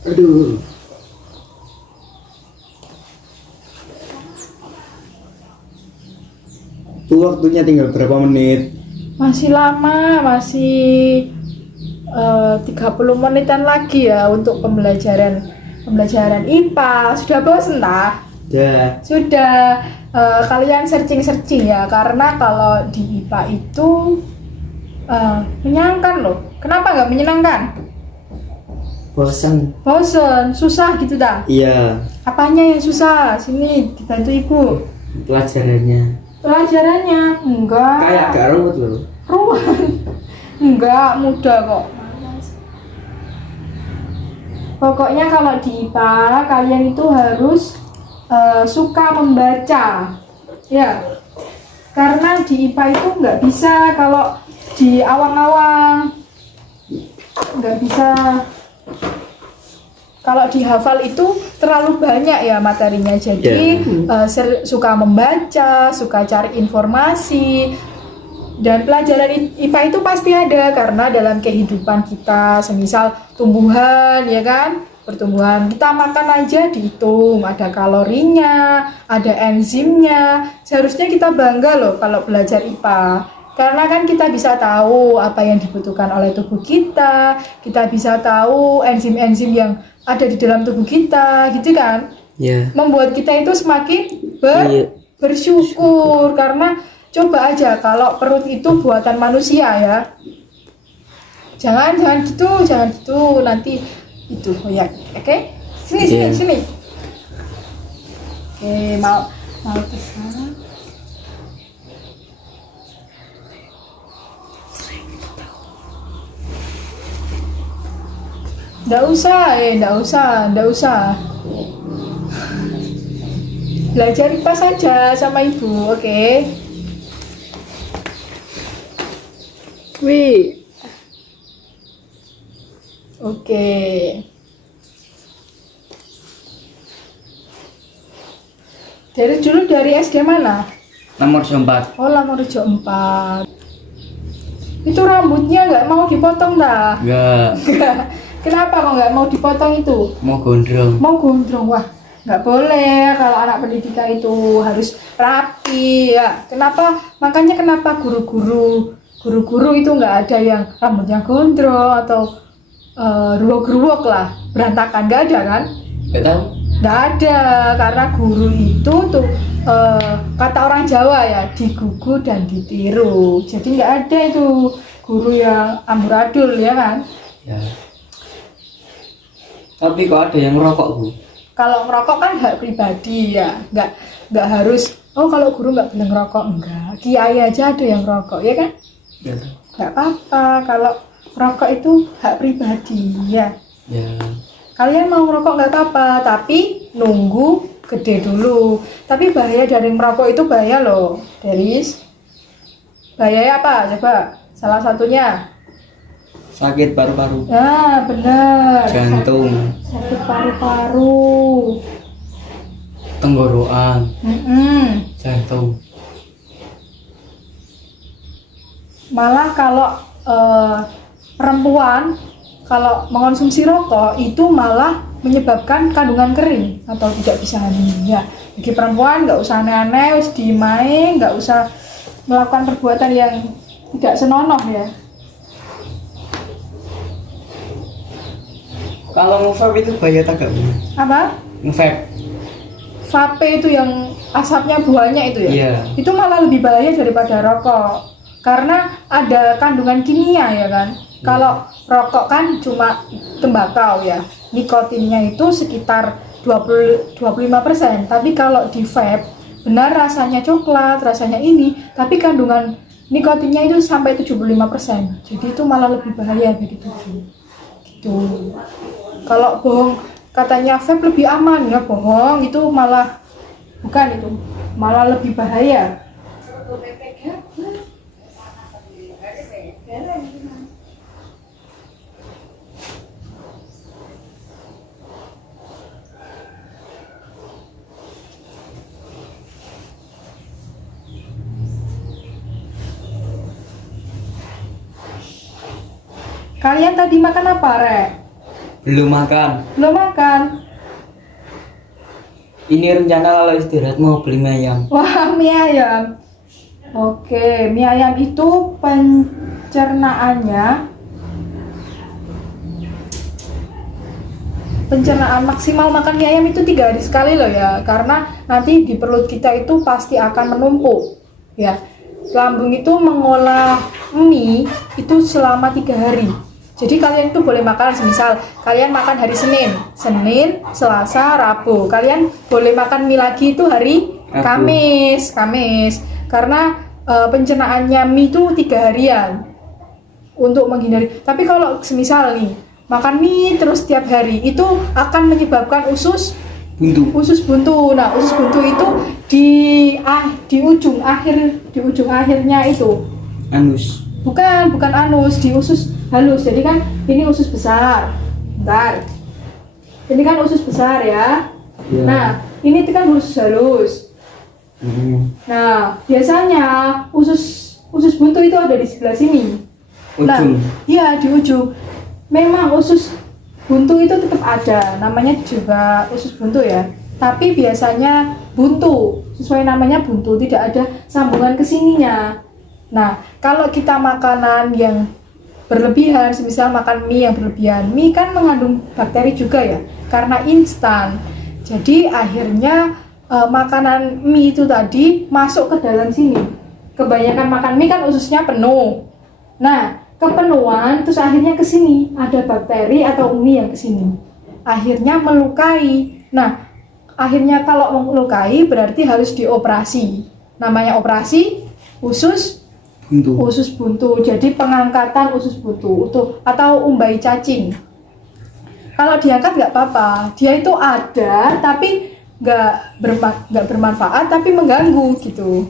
Aduh. Itu waktunya tinggal berapa menit? Masih lama, masih 30 menitan lagi ya untuk pembelajaran IPA. Sudah bosan tak? Ya. Sudah. Kalian searching ya, karena kalau di IPA itu menyenangkan loh. Kenapa nggak menyenangkan? Bosan. Bosan, susah gitu dah. Iya. Apanya yang susah? Sini dibantu Ibu. Pelajarannya. Pelajarannya enggak. Kayak gak ruwet loh. Ruan. Enggak, mudah kok. Pokoknya kalau di IPA kalian itu harus suka membaca. Ya. Karena di IPA itu nggak bisa kalau di awang-awang. Nggak bisa. Kalau dihafal itu terlalu banyak ya materinya, jadi suka membaca, suka cari informasi, dan pelajaran IPA itu pasti ada karena dalam kehidupan kita, semisal tumbuhan ya kan, pertumbuhan kita makan aja dihitung, ada kalorinya, ada enzimnya, seharusnya kita bangga loh kalau belajar IPA. Karena kan kita bisa tahu apa yang dibutuhkan oleh tubuh kita bisa tahu enzim-enzim yang ada di dalam tubuh kita, gitu kan? Ya. Membuat kita itu semakin Iya. bersyukur, karena coba aja kalau perut itu buatan manusia ya. Jangan gitu, nanti itu ya, oke? Sini. Iya. Sini. Oke, mau pesan. Nggak usah. Belajar IPA saja sama ibu, oke? Wih. Oke. Dari dulu dari SD mana? Nomor 4. Oh, Lamorejo 4. Itu rambutnya nggak mau dipotong dah? Enggak. Kenapa kok nggak mau dipotong itu? Mau gondrong. Mau gondrong, wah nggak boleh kalau anak pendidikan itu harus rapi ya. Makanya kenapa guru-guru itu nggak ada yang rambutnya gondrong atau ruwok-ruwok lah, berantakan, nggak ada kan? Enggak tahu. Nggak ada, karena guru itu tuh kata orang Jawa ya, digugu dan ditiru. Jadi nggak ada itu guru yang amburadul ya kan? Ya. Tapi kok ada yang ngerokok, Bu? Kalau ngerokok kan hak pribadi ya, nggak harus. Oh kalau guru nggak boleh ngerokok, enggak. Kiai aja ada yang ngerokok ya kan? Enggak tahu. Nggak apa-apa, kalau ngerokok itu hak pribadi ya. Ya. Kalian mau ngerokok nggak apa-apa, tapi nunggu gede dulu. Tapi bahaya dari merokok itu bahaya loh, Deris. Bahaya apa? Coba salah satunya. Sakit paru-paru. Nah, benar. Jantung. Sakit paru-paru. Tenggorokan. Mm-mm. Jantung. Malah kalau perempuan kalau mengonsumsi rokok itu malah menyebabkan kandungan kering atau tidak bisa hamil ya. Bagi perempuan nggak usah aneh-aneh, harus dimain, nggak usah melakukan perbuatan yang tidak senonoh ya. Kalau nge-vape itu bahaya tak, Bu? Apa? Nge-vape. Vape itu yang asapnya buahnya itu ya? Iya. Itu malah lebih bahaya daripada rokok karena ada kandungan kimia ya kan. Kalau rokok kan cuma tembakau ya, nikotinnya itu sekitar 25%. Tapi kalau di vape benar rasanya coklat, rasanya ini, tapi kandungan nikotinnya itu sampai 75%. Jadi itu malah lebih bahaya bagi tubuh. Gitu. Kalau bohong katanya vape lebih aman ya, bohong itu malah bukan, itu malah lebih bahaya. Kalian tadi makan apa, Rek? Belum makan. Belum makan. Ini rencana kalau istirahat mau beli mie ayam. Wah, mie ayam. Oke, mie ayam itu pencernaan maksimal makan mie ayam itu 3 hari sekali loh ya, karena nanti di perut kita itu pasti akan menumpuk ya. Lambung itu mengolah mie itu selama 3 hari. Jadi kalian itu boleh makan, semisal kalian makan hari Senin, Selasa, Rabu. Kalian boleh makan mie lagi itu hari Kamis. Karena pencernaannya mie itu 3 harian untuk menghindari. Tapi kalau semisal nih makan mie terus tiap hari itu akan menyebabkan usus buntu. Nah, usus buntu itu di ujung akhirnya itu. Anus. Bukan anus, di usus halus. Jadi kan ini usus besar. Bentar. Ini kan usus besar ya. Ya. Nah, ini kan usus halus. Nah, biasanya usus buntu itu ada di sebelah sini. Nah, Ujung. iya di ujung. Memang usus buntu itu tetap ada, namanya juga usus buntu ya. Tapi biasanya buntu, sesuai namanya buntu, tidak ada sambungan ke sininya. Nah, kalau kita makanan yang berlebihan, semisal makan mie yang berlebihan, mie kan mengandung bakteri juga ya, karena instan. Jadi akhirnya makanan mie itu tadi masuk ke dalam sini. Kebanyakan makan mie kan ususnya penuh. Nah, kepenuhan terus akhirnya ke sini ada bakteri atau mie yang ke sini. Akhirnya melukai. Nah, akhirnya kalau melukai berarti harus dioperasi. Namanya operasi usus buntu. Jadi pengangkatan usus buntu atau umbai cacing. Kalau diangkat nggak apa-apa, dia itu ada tapi nggak bermanfaat tapi mengganggu gitu.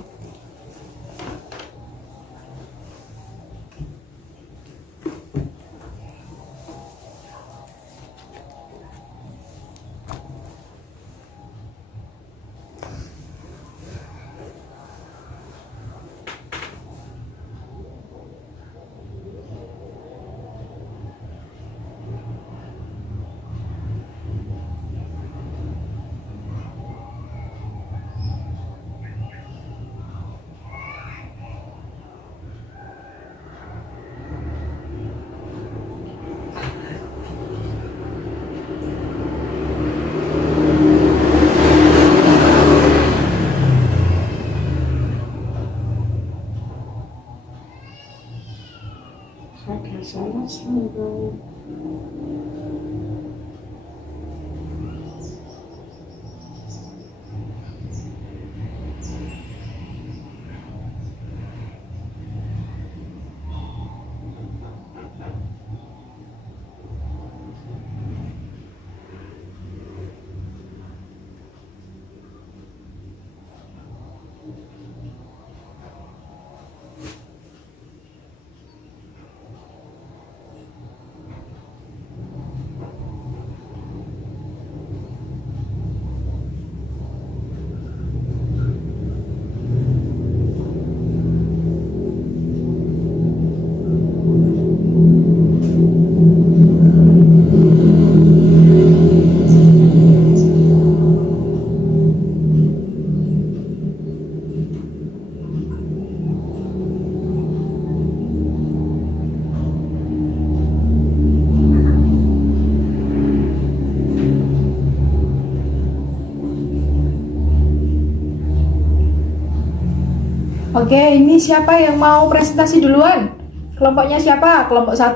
Oke, ini siapa yang mau presentasi duluan? Kelompoknya siapa? Kelompok 1,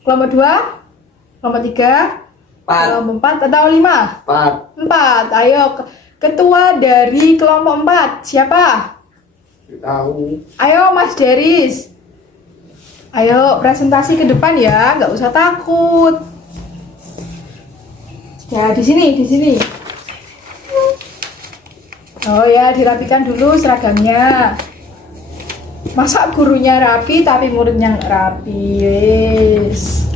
kelompok 2, kelompok 3, 4. kelompok 4 atau 5? 4. 4. Ayo, ketua dari kelompok 4 siapa? Tahu. Ayo Mas Deris. Ayo presentasi ke depan ya, nggak usah takut. Ya, di sini. Oh ya, dirapikan dulu seragamnya. Masa gurunya rapi tapi muridnya nggak rapi? Yes.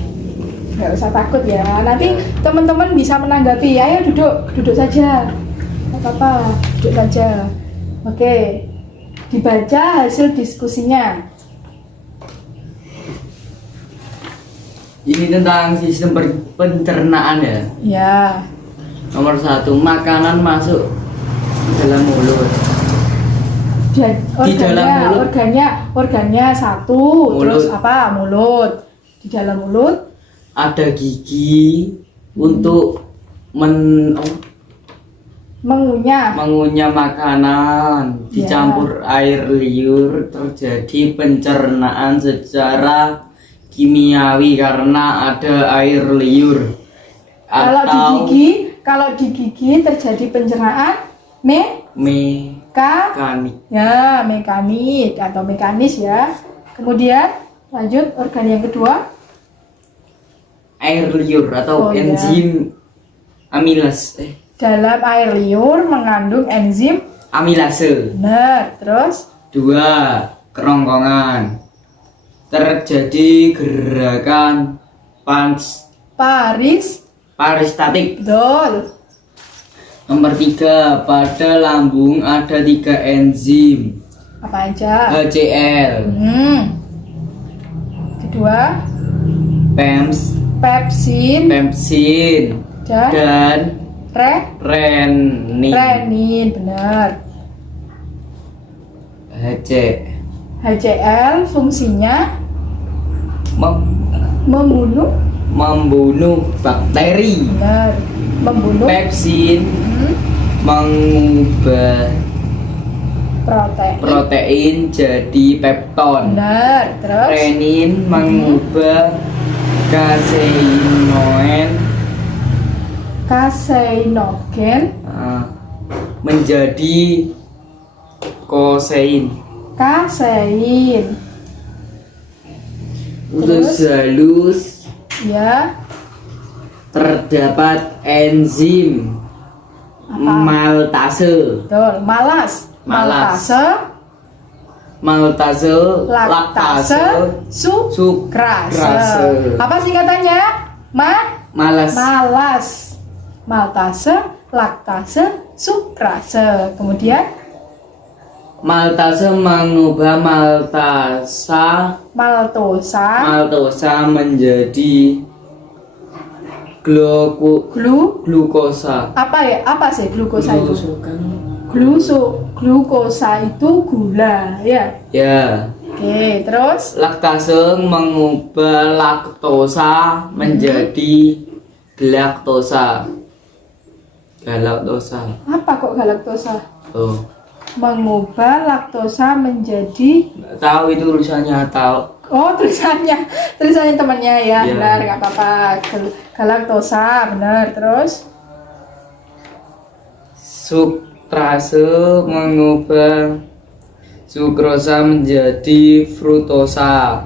Nggak usah takut ya. Nanti teman-teman bisa menanggapi. Ayo duduk saja. Nggak apa-apa, duduk saja. Oke, dibaca hasil diskusinya. Ini tentang sistem pencernaan ya. Ya. Nomor 1, makanan masuk dalam mulut. Di dalam mulut. Organnya 1, Mulut. terus apa? Mulut. Di dalam mulut Ada gigi untuk mengunyah makanan. Dicampur air liur, terjadi pencernaan secara kimiawi karena ada air liur. Kalau di gigi terjadi pencernaan mekanik. Ya, mekanik atau mekanis ya. Kemudian lanjut organ yang kedua. Air liur atau Oh, ya. enzim amilase. Dalam air liur mengandung enzim. Amilase. Benar. Terus 2, kerongkongan. Terjadi gerakan paristatik. betul. Nomor 3, pada lambung ada 3 enzim Apa aja? HCl, Kedua, pepsin pepsin, dan renin. renin. Benar. HCl fungsinya membunuh bakteri. Benar. Membunuh Pepsin mengubah protein jadi pepton. Benar. Terus Renin mengubah kaseinogen menjadi kosein. Kasein. Usus Terus? halus Ya. terdapat enzim Apa? maltase. Betul. Malas. Malas. Maltase. Laktase, Sukrase. sukrase. Apa singkatannya? Malas. Malas. Maltase, laktase, sukrase. Kemudian Maltase mengubah maltosa menjadi glukosa. Apa ya? Apa sih glukosa itu? kan? Glukosa itu gula, ya. Ya. Oke, terus Laktase mengubah laktosa menjadi galaktosa. apa kok galaktosa? Oh, Mengubah laktosa menjadi nggak tahu itu tulisannya atau oh tulisannya temannya ya. Iya. Benar, nggak apa-apa. Galaktosa, benar. Terus sukrase mengubah sukrosa menjadi fruktosa.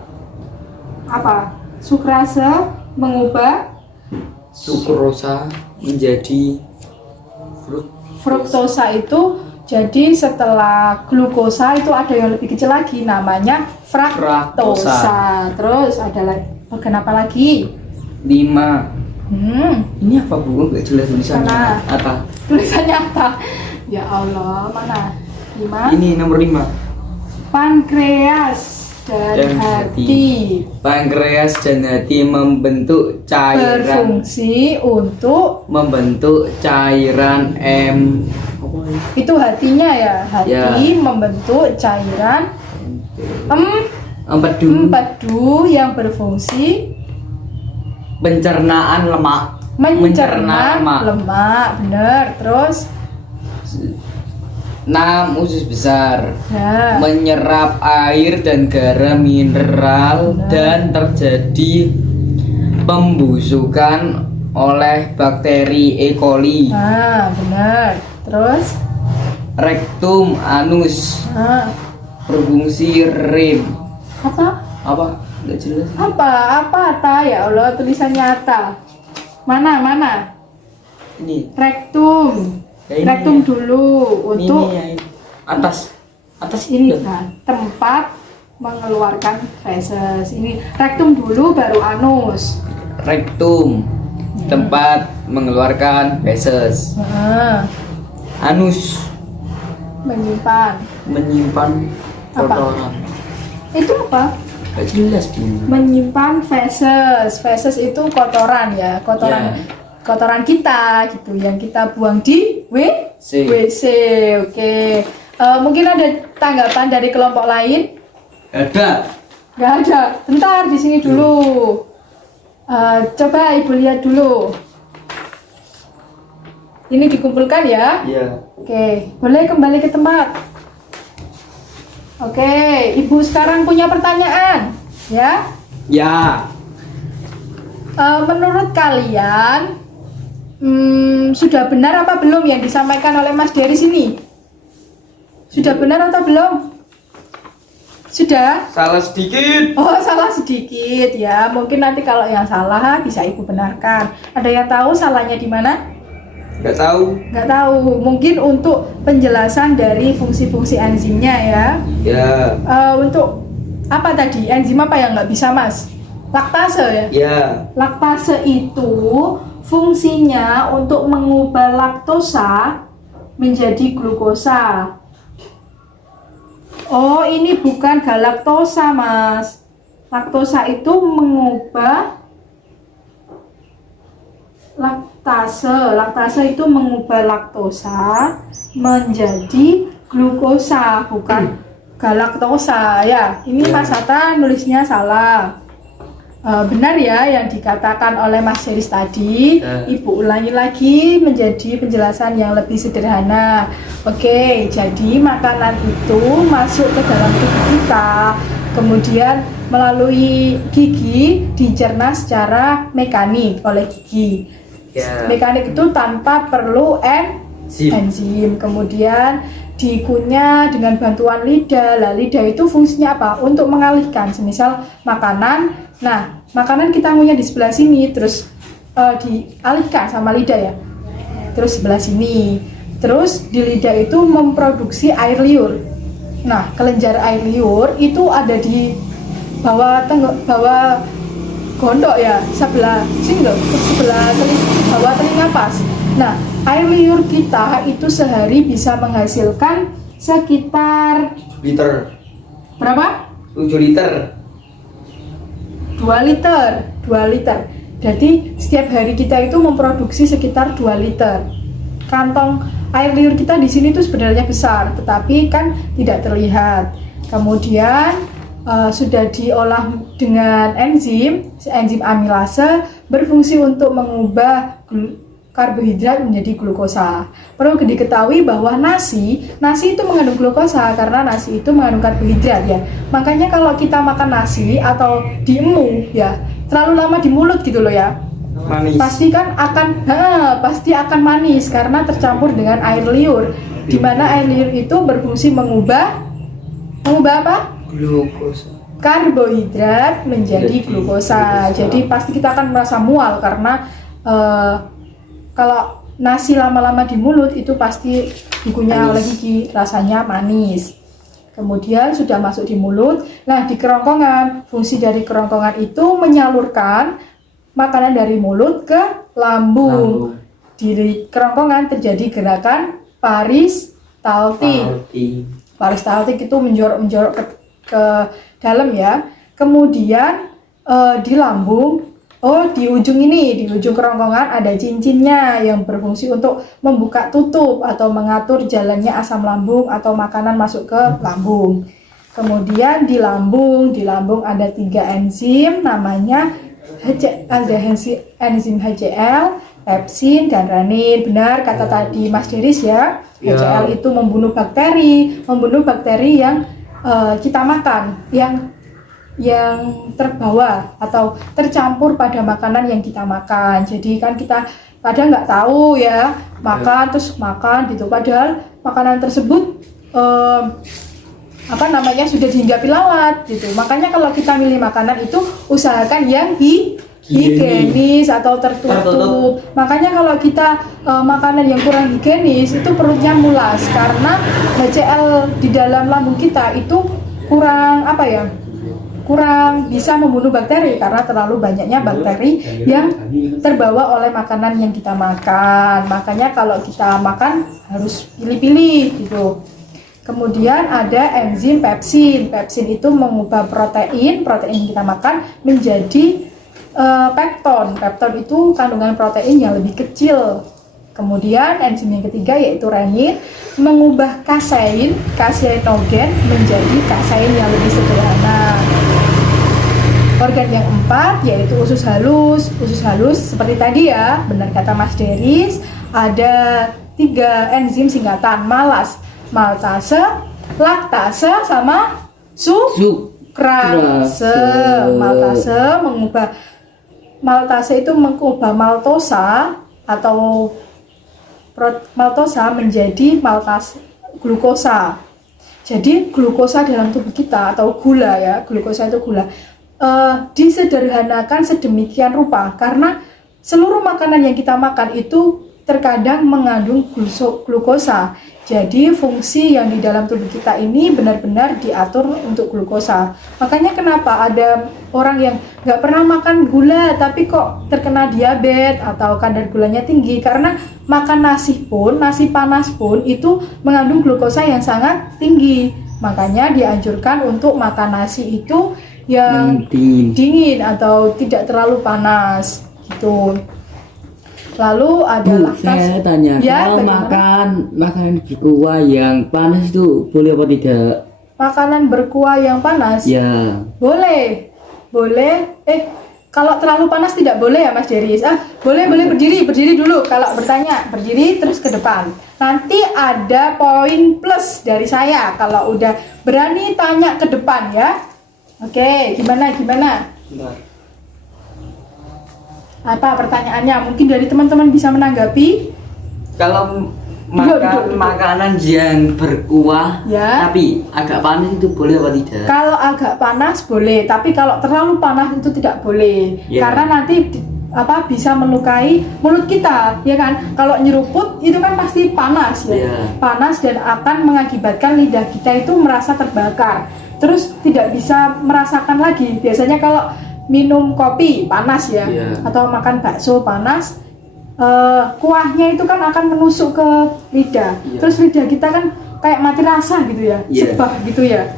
apa? Sukrase mengubah Sukrosa menjadi fruktosa itu. Jadi setelah glukosa itu ada yang lebih kecil lagi, namanya fraktosa. Terus ada lagi, kenapa lagi? 5. Ini apa Bu? Nggak jelas tulisannya. Mana? Apa? Tulisannya apa? Ya Allah, mana? 5. Ini nomor 5. Pankreas dan hati Pankreas dan hati membentuk berfungsi untuk cairan itu hatinya ya. Hati Ya. membentuk cairan empedu empedu yang berfungsi pencernaan lemak. mencerna lemak. Benar. Terus 6. Usus besar ya. menyerap air dan garam mineral dan terjadi pembusukan oleh bakteri E. coli. Nah, benar. Terus Rektum anus berfungsi rem. apa? Nggak jelas. Apa ya Allah, tulisannya Ata. Mana? Ini Rektum. Ya, ini Rektum ya. dulu untuk ini atas ini kan tempat mengeluarkan feses. Ini rektum dulu baru anus. Rektum tempat mengeluarkan feses. Anus menyimpan Apa? kotoran. Itu apa? Nggak jelas Bu. Menyimpan feses. Feses itu kotoran ya, Ya. kotoran kita gitu yang kita buang di WC. Oke. Mungkin ada tanggapan dari kelompok lain? Ada. Nggak ada. Bentar di sini dulu. Coba Ibu lihat dulu. Ini dikumpulkan ya. Iya. Oke, boleh kembali ke tempat. Oke, Ibu sekarang punya pertanyaan, ya? Ya. Menurut kalian, sudah benar apa belum yang disampaikan oleh Mas Dery sini? Sudah benar atau belum? Sudah? Salah sedikit. Oh, salah sedikit ya. Mungkin nanti kalau yang salah bisa Ibu benarkan. Ada yang tahu salahnya di mana? Nggak tahu. Nggak tahu. Mungkin untuk penjelasan dari fungsi-fungsi enzimnya ya. Ya. Untuk apa tadi? Enzim apa yang nggak bisa, Mas? Laktase ya? Ya. Laktase itu fungsinya untuk mengubah laktosa menjadi glukosa. Oh, ini bukan galaktosa, Mas. Laktosa itu mengubah laktase itu mengubah laktosa menjadi glukosa, bukan galaktosa ya. Ini Mas Hatta nulisnya salah. Benar ya yang dikatakan oleh Mas Dery tadi. Ibu ulangi lagi menjadi penjelasan yang lebih sederhana. Oke, jadi makanan itu masuk ke dalam tubuh kita, kemudian melalui gigi dicerna secara mekanik oleh gigi. Ya. Mekanik itu tanpa perlu enzim. enzim. Kemudian dikunyah dengan bantuan lidah. Lah lidah itu fungsinya apa? Untuk mengalihkan, semisal makanan. Nah, makanan kita ngunyah di sebelah sini, terus dialihkan sama lidah ya. Terus sebelah sini. Terus di lidah itu memproduksi air liur. Nah, kelenjar air liur itu ada di bawah gondok ya, sebelah sini loh, sebelah bawah telinga pas. Nah, air liur kita itu sehari bisa menghasilkan sekitar Liter. berapa? 7 liter. 2 liter. 2 liter. Jadi setiap hari kita itu memproduksi sekitar 2 liter. Kantong air liur kita di sini tuh sebenarnya besar, tetapi kan tidak terlihat. Kemudian sudah diolah dengan enzim amilase, berfungsi untuk mengubah karbohidrat menjadi glukosa. Perlu diketahui bahwa nasi itu mengandung glukosa karena nasi itu mengandung karbohidrat ya. Makanya kalau kita makan nasi atau diemu ya, terlalu lama di mulut gitu loh ya, Manis. pasti akan manis karena tercampur dengan air liur, di mana air liur itu berfungsi mengubah apa? Glukosa. Karbohidrat menjadi glukosa. Jadi pasti kita akan merasa mual karena kalau nasi lama-lama di mulut itu pasti dikunyah oleh gigi, rasanya manis. Kemudian sudah masuk di mulut. Nah, di kerongkongan, fungsi dari kerongkongan itu menyalurkan makanan dari mulut ke lambung. Di kerongkongan terjadi gerakan peristaltik. Peristaltik itu menjorok ke dalam ya. Kemudian di lambung, di ujung kerongkongan ada cincinnya yang berfungsi untuk membuka tutup atau mengatur jalannya asam lambung atau makanan masuk ke lambung. Kemudian di lambung ada 3 enzim, namanya ada enzim HCl, pepsin, dan renin. Benar kata tadi Mas Deris ya. HCl itu membunuh bakteri yang kita makan, yang terbawa atau tercampur pada makanan yang kita makan. Jadi kan kita kadang nggak tahu ya, terus makan gitu, padahal makanan tersebut sudah dihinggapi lalat gitu. Makanya kalau kita milih makanan itu usahakan yang higienis atau tertutup. Makanya kalau kita makanan yang kurang higienis itu perutnya mulas karena HCl di dalam lambung kita itu kurang bisa membunuh bakteri karena terlalu banyaknya bakteri yang terbawa oleh makanan yang kita makan. Makanya kalau kita makan harus pilih-pilih gitu. Kemudian ada enzim pepsin. Pepsin itu mengubah protein yang kita makan menjadi pepton. Pepton itu kandungan protein yang lebih kecil. Kemudian enzim yang ketiga yaitu renin mengubah kaseinogen menjadi kasein yang lebih sederhana. Organ yang 4 yaitu usus halus. Usus halus seperti tadi ya, benar kata Mas Deris, ada 3 enzim singkatan: malas, maltase, laktase, sama sukrase. Maltase itu mengubah maltosa atau maltosa menjadi glukosa. Jadi glukosa dalam tubuh kita atau gula ya, glukosa itu gula, disederhanakan sedemikian rupa karena seluruh makanan yang kita makan itu terkadang mengandung glukosa. Jadi fungsi yang di dalam tubuh kita ini benar-benar diatur untuk glukosa. Makanya kenapa ada orang yang nggak pernah makan gula tapi kok terkena diabetes atau kadar gulanya tinggi, karena makan nasi panas pun itu mengandung glukosa yang sangat tinggi. Makanya dianjurkan untuk makan nasi itu yang dingin atau tidak terlalu panas gitu. Lalu ada laktase. Saya tanya, ya, kalau makanan berkuah yang panas itu boleh apa tidak? Makanan berkuah yang panas? Ya. Boleh. Kalau terlalu panas tidak boleh ya Mas Deris. Boleh berdiri dulu. Kalau bertanya, berdiri terus ke depan. Nanti ada poin plus dari saya kalau udah berani tanya ke depan ya. Oke, gimana? Bentar. Apa pertanyaannya? Mungkin dari teman-teman bisa menanggapi. Kalau makan makanan yang berkuah Ya. tapi agak panas itu boleh apa tidak? Kalau agak panas boleh, tapi kalau terlalu panas itu tidak boleh. Ya. Karena nanti bisa melukai mulut kita, ya kan? Kalau nyeruput itu kan pasti panas ya. Ya. Panas dan akan mengakibatkan lidah kita itu merasa terbakar. Terus tidak bisa merasakan lagi. Biasanya kalau minum kopi panas ya, Ya. atau makan bakso panas, kuahnya itu kan akan menusuk ke lidah. Ya. Terus lidah kita kan kayak mati rasa gitu ya, Ya. sebah gitu ya.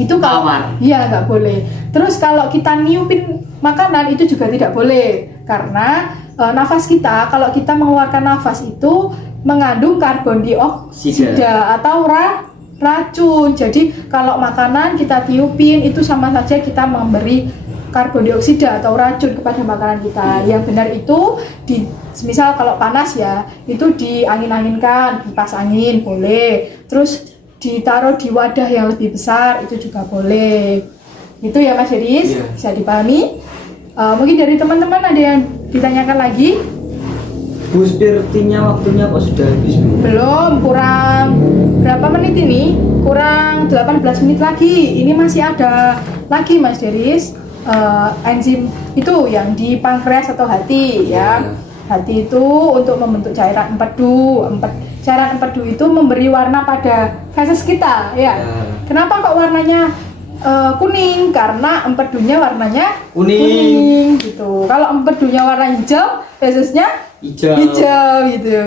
Itu kalau Tawar. iya nggak boleh. Terus kalau kita niupin makanan itu juga tidak boleh karena nafas kita, kalau kita mengeluarkan nafas itu mengandung karbon dioksida atau racun. Jadi kalau makanan kita tiupin itu sama saja kita memberi karbon dioksida atau racun kepada makanan kita. Yang benar itu misal kalau panas ya, itu diangin-anginkan, kipas angin boleh. Terus ditaruh di wadah yang lebih besar itu juga boleh. Itu ya Mas Deris, Iya. bisa dipahami. Mungkin dari teman-teman ada yang ditanyakan lagi? Bu sepertinya waktunya kok sudah habis, Bu. Belum, kurang berapa menit ini? Kurang 18 menit lagi. Ini masih ada lagi Mas Deris. Enzim itu yang di pankreas atau hati ya. Hati itu untuk membentuk cairan empedu. Cairan empedu itu memberi warna pada feses kita ya. Kenapa kok warnanya kuning? Karena empedunya warnanya kuning gitu. Kalau empedunya warna hijau, fesesnya hijau gitu.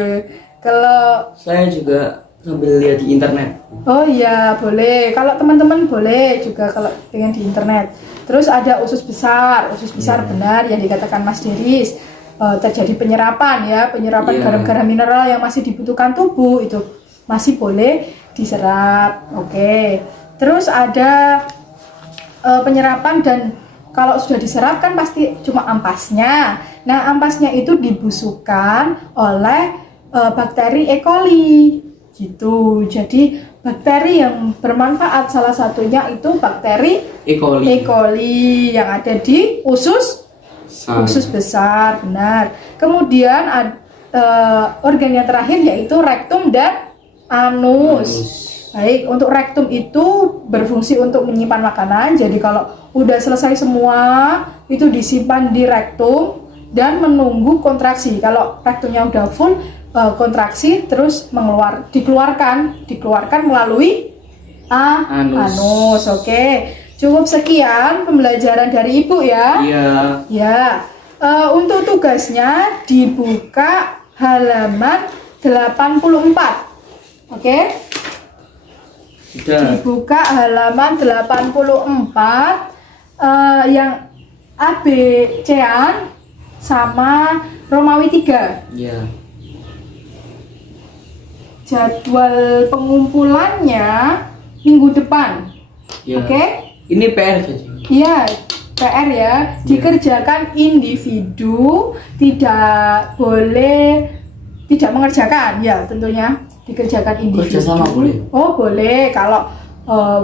Kalau Saya juga sambil lihat di internet. oh iya boleh. Kalau teman-teman boleh juga kalau pengen di internet. Terus ada usus besar benar yang dikatakan Mas Deris. Terjadi penyerapan ya, penyerapan Iya. garam-garam mineral yang masih dibutuhkan tubuh itu masih boleh diserap. Oke. Terus ada penyerapan dan kalau sudah diserap kan pasti cuma ampasnya. Nah, ampasnya itu dibusukkan oleh bakteri E. coli gitu. Jadi bakteri yang bermanfaat salah satunya itu bakteri E. coli. E. coli yang ada di usus besar, benar. Kemudian organ yang terakhir yaitu rektum dan anus. Baik, untuk rektum itu berfungsi untuk menyimpan makanan. Jadi kalau udah selesai semua, itu disimpan di rektum dan menunggu kontraksi. Kalau rektumnya udah full kontraksi, terus dikeluarkan melalui anus. Oke. Cukup sekian pembelajaran dari Ibu ya. Iya. Ya. Untuk tugasnya dibuka halaman 84. Oke. Sudah. Dibuka halaman 84 yang ABC-an sama Romawi 3. Iya. Jadwal pengumpulannya minggu depan. Iya. Oke? Ini PR saja. Iya, PR ya. Dikerjakan individu, tidak boleh tidak mengerjakan. Ya, tentunya dikerjakan individu. Kerjasama boleh? Oh, boleh kalau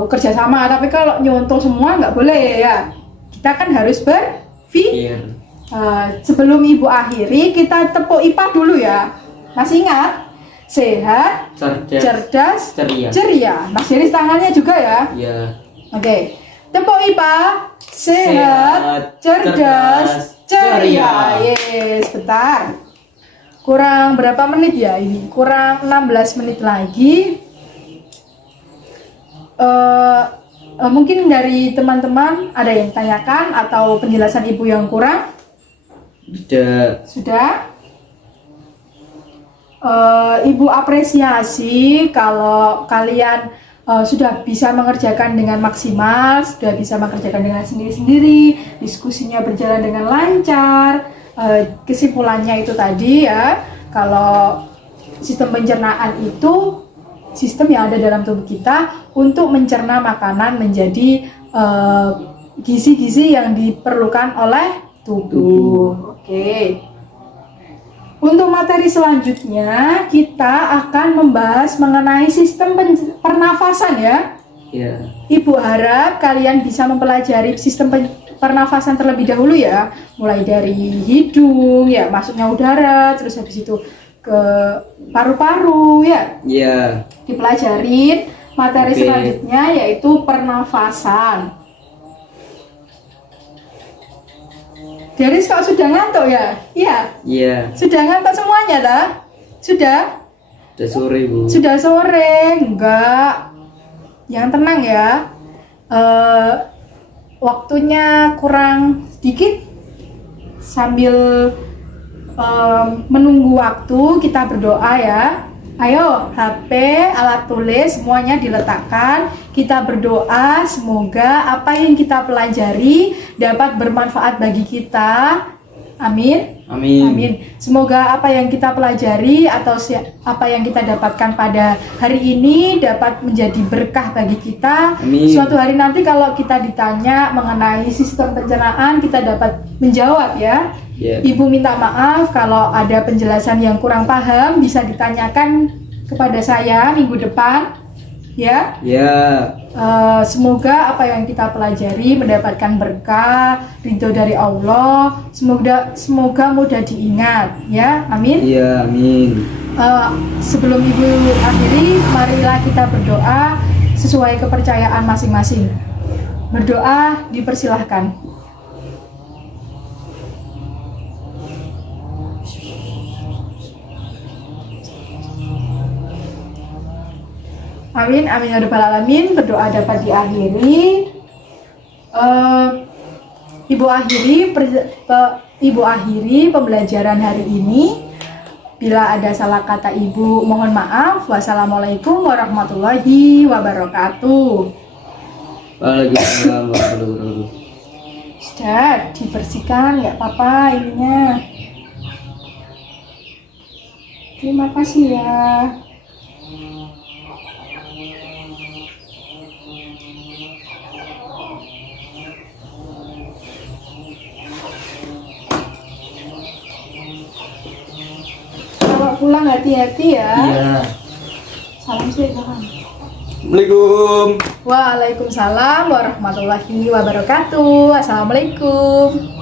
kerjasama, tapi kalau nyontoh semua nggak boleh ya. Kita kan harus Iya. sebelum Ibu akhiri, kita tepuk IPA dulu ya. Masih ingat? Sehat, cerdas, ceria. Mas Deris tangannya juga ya. Iya. Oke. Tepuk IPA. Sehat, cerdas, ceria. Yes, bentar. Kurang berapa menit ya ini? Kurang 16 menit lagi. Mungkin dari teman-teman ada yang tanyakan atau penjelasan Ibu yang kurang? Sudah? Ibu apresiasi kalau kalian sudah bisa mengerjakan dengan maksimal, sudah bisa mengerjakan dengan sendiri-sendiri, diskusinya berjalan dengan lancar. Kesimpulannya itu tadi ya, kalau sistem pencernaan itu sistem yang ada dalam tubuh kita untuk mencerna makanan menjadi gizi-gizi yang diperlukan oleh tubuh. Oke. Untuk materi selanjutnya kita akan membahas mengenai sistem pernafasan ya. Iya. Ibu harap kalian bisa mempelajari sistem pernafasan terlebih dahulu ya, mulai dari hidung ya, masuknya udara, terus habis itu ke paru-paru ya. Iya. Dipelajarin materi Oke. selanjutnya yaitu pernafasan. Deris kok sudah ngantuk ya? Iya. Iya. Sudah ngantuk semuanya dah? Sudah? Udah sore, Bu. Sudah sore? Enggak. Yang tenang ya. Waktunya kurang sedikit. Sambil menunggu waktu kita berdoa ya. Ayo, HP, alat tulis semuanya diletakkan. Kita berdoa semoga apa yang kita pelajari dapat bermanfaat bagi kita. Amin. Amin. Amin. Semoga apa yang kita pelajari atau apa yang kita dapatkan pada hari ini dapat menjadi berkah bagi kita. Amin. Suatu hari nanti kalau kita ditanya mengenai sistem pencernaan, kita dapat menjawab ya. Iya. Ibu minta maaf kalau ada penjelasan yang kurang paham, bisa ditanyakan kepada saya minggu depan ya. Ya. Semoga apa yang kita pelajari mendapatkan berkah, ridho dari Allah. Semoga mudah diingat ya. Amin. Iya, amin. Sebelum ibu akhiri, marilah kita berdoa sesuai kepercayaan masing-masing. Berdoa dipersilahkan. Amin, amin ya rabbal alamin. Berdoa dapat diakhiri. Ibu akhiri pembelajaran hari ini. Bila ada salah kata ibu, mohon maaf. Wassalamualaikum warahmatullahi wabarakatuh. Waalaikumsalam warahmatullahi wabarakatuh. Sudah dibersihkan, nggak apa-apa ininya. Terima kasih ya. Kalau pulang hati-hati ya. Iya. Salam sih, Tuhan. Assalamualaikum. Waalaikumsalam warahmatullahi wabarakatuh. Assalamualaikum.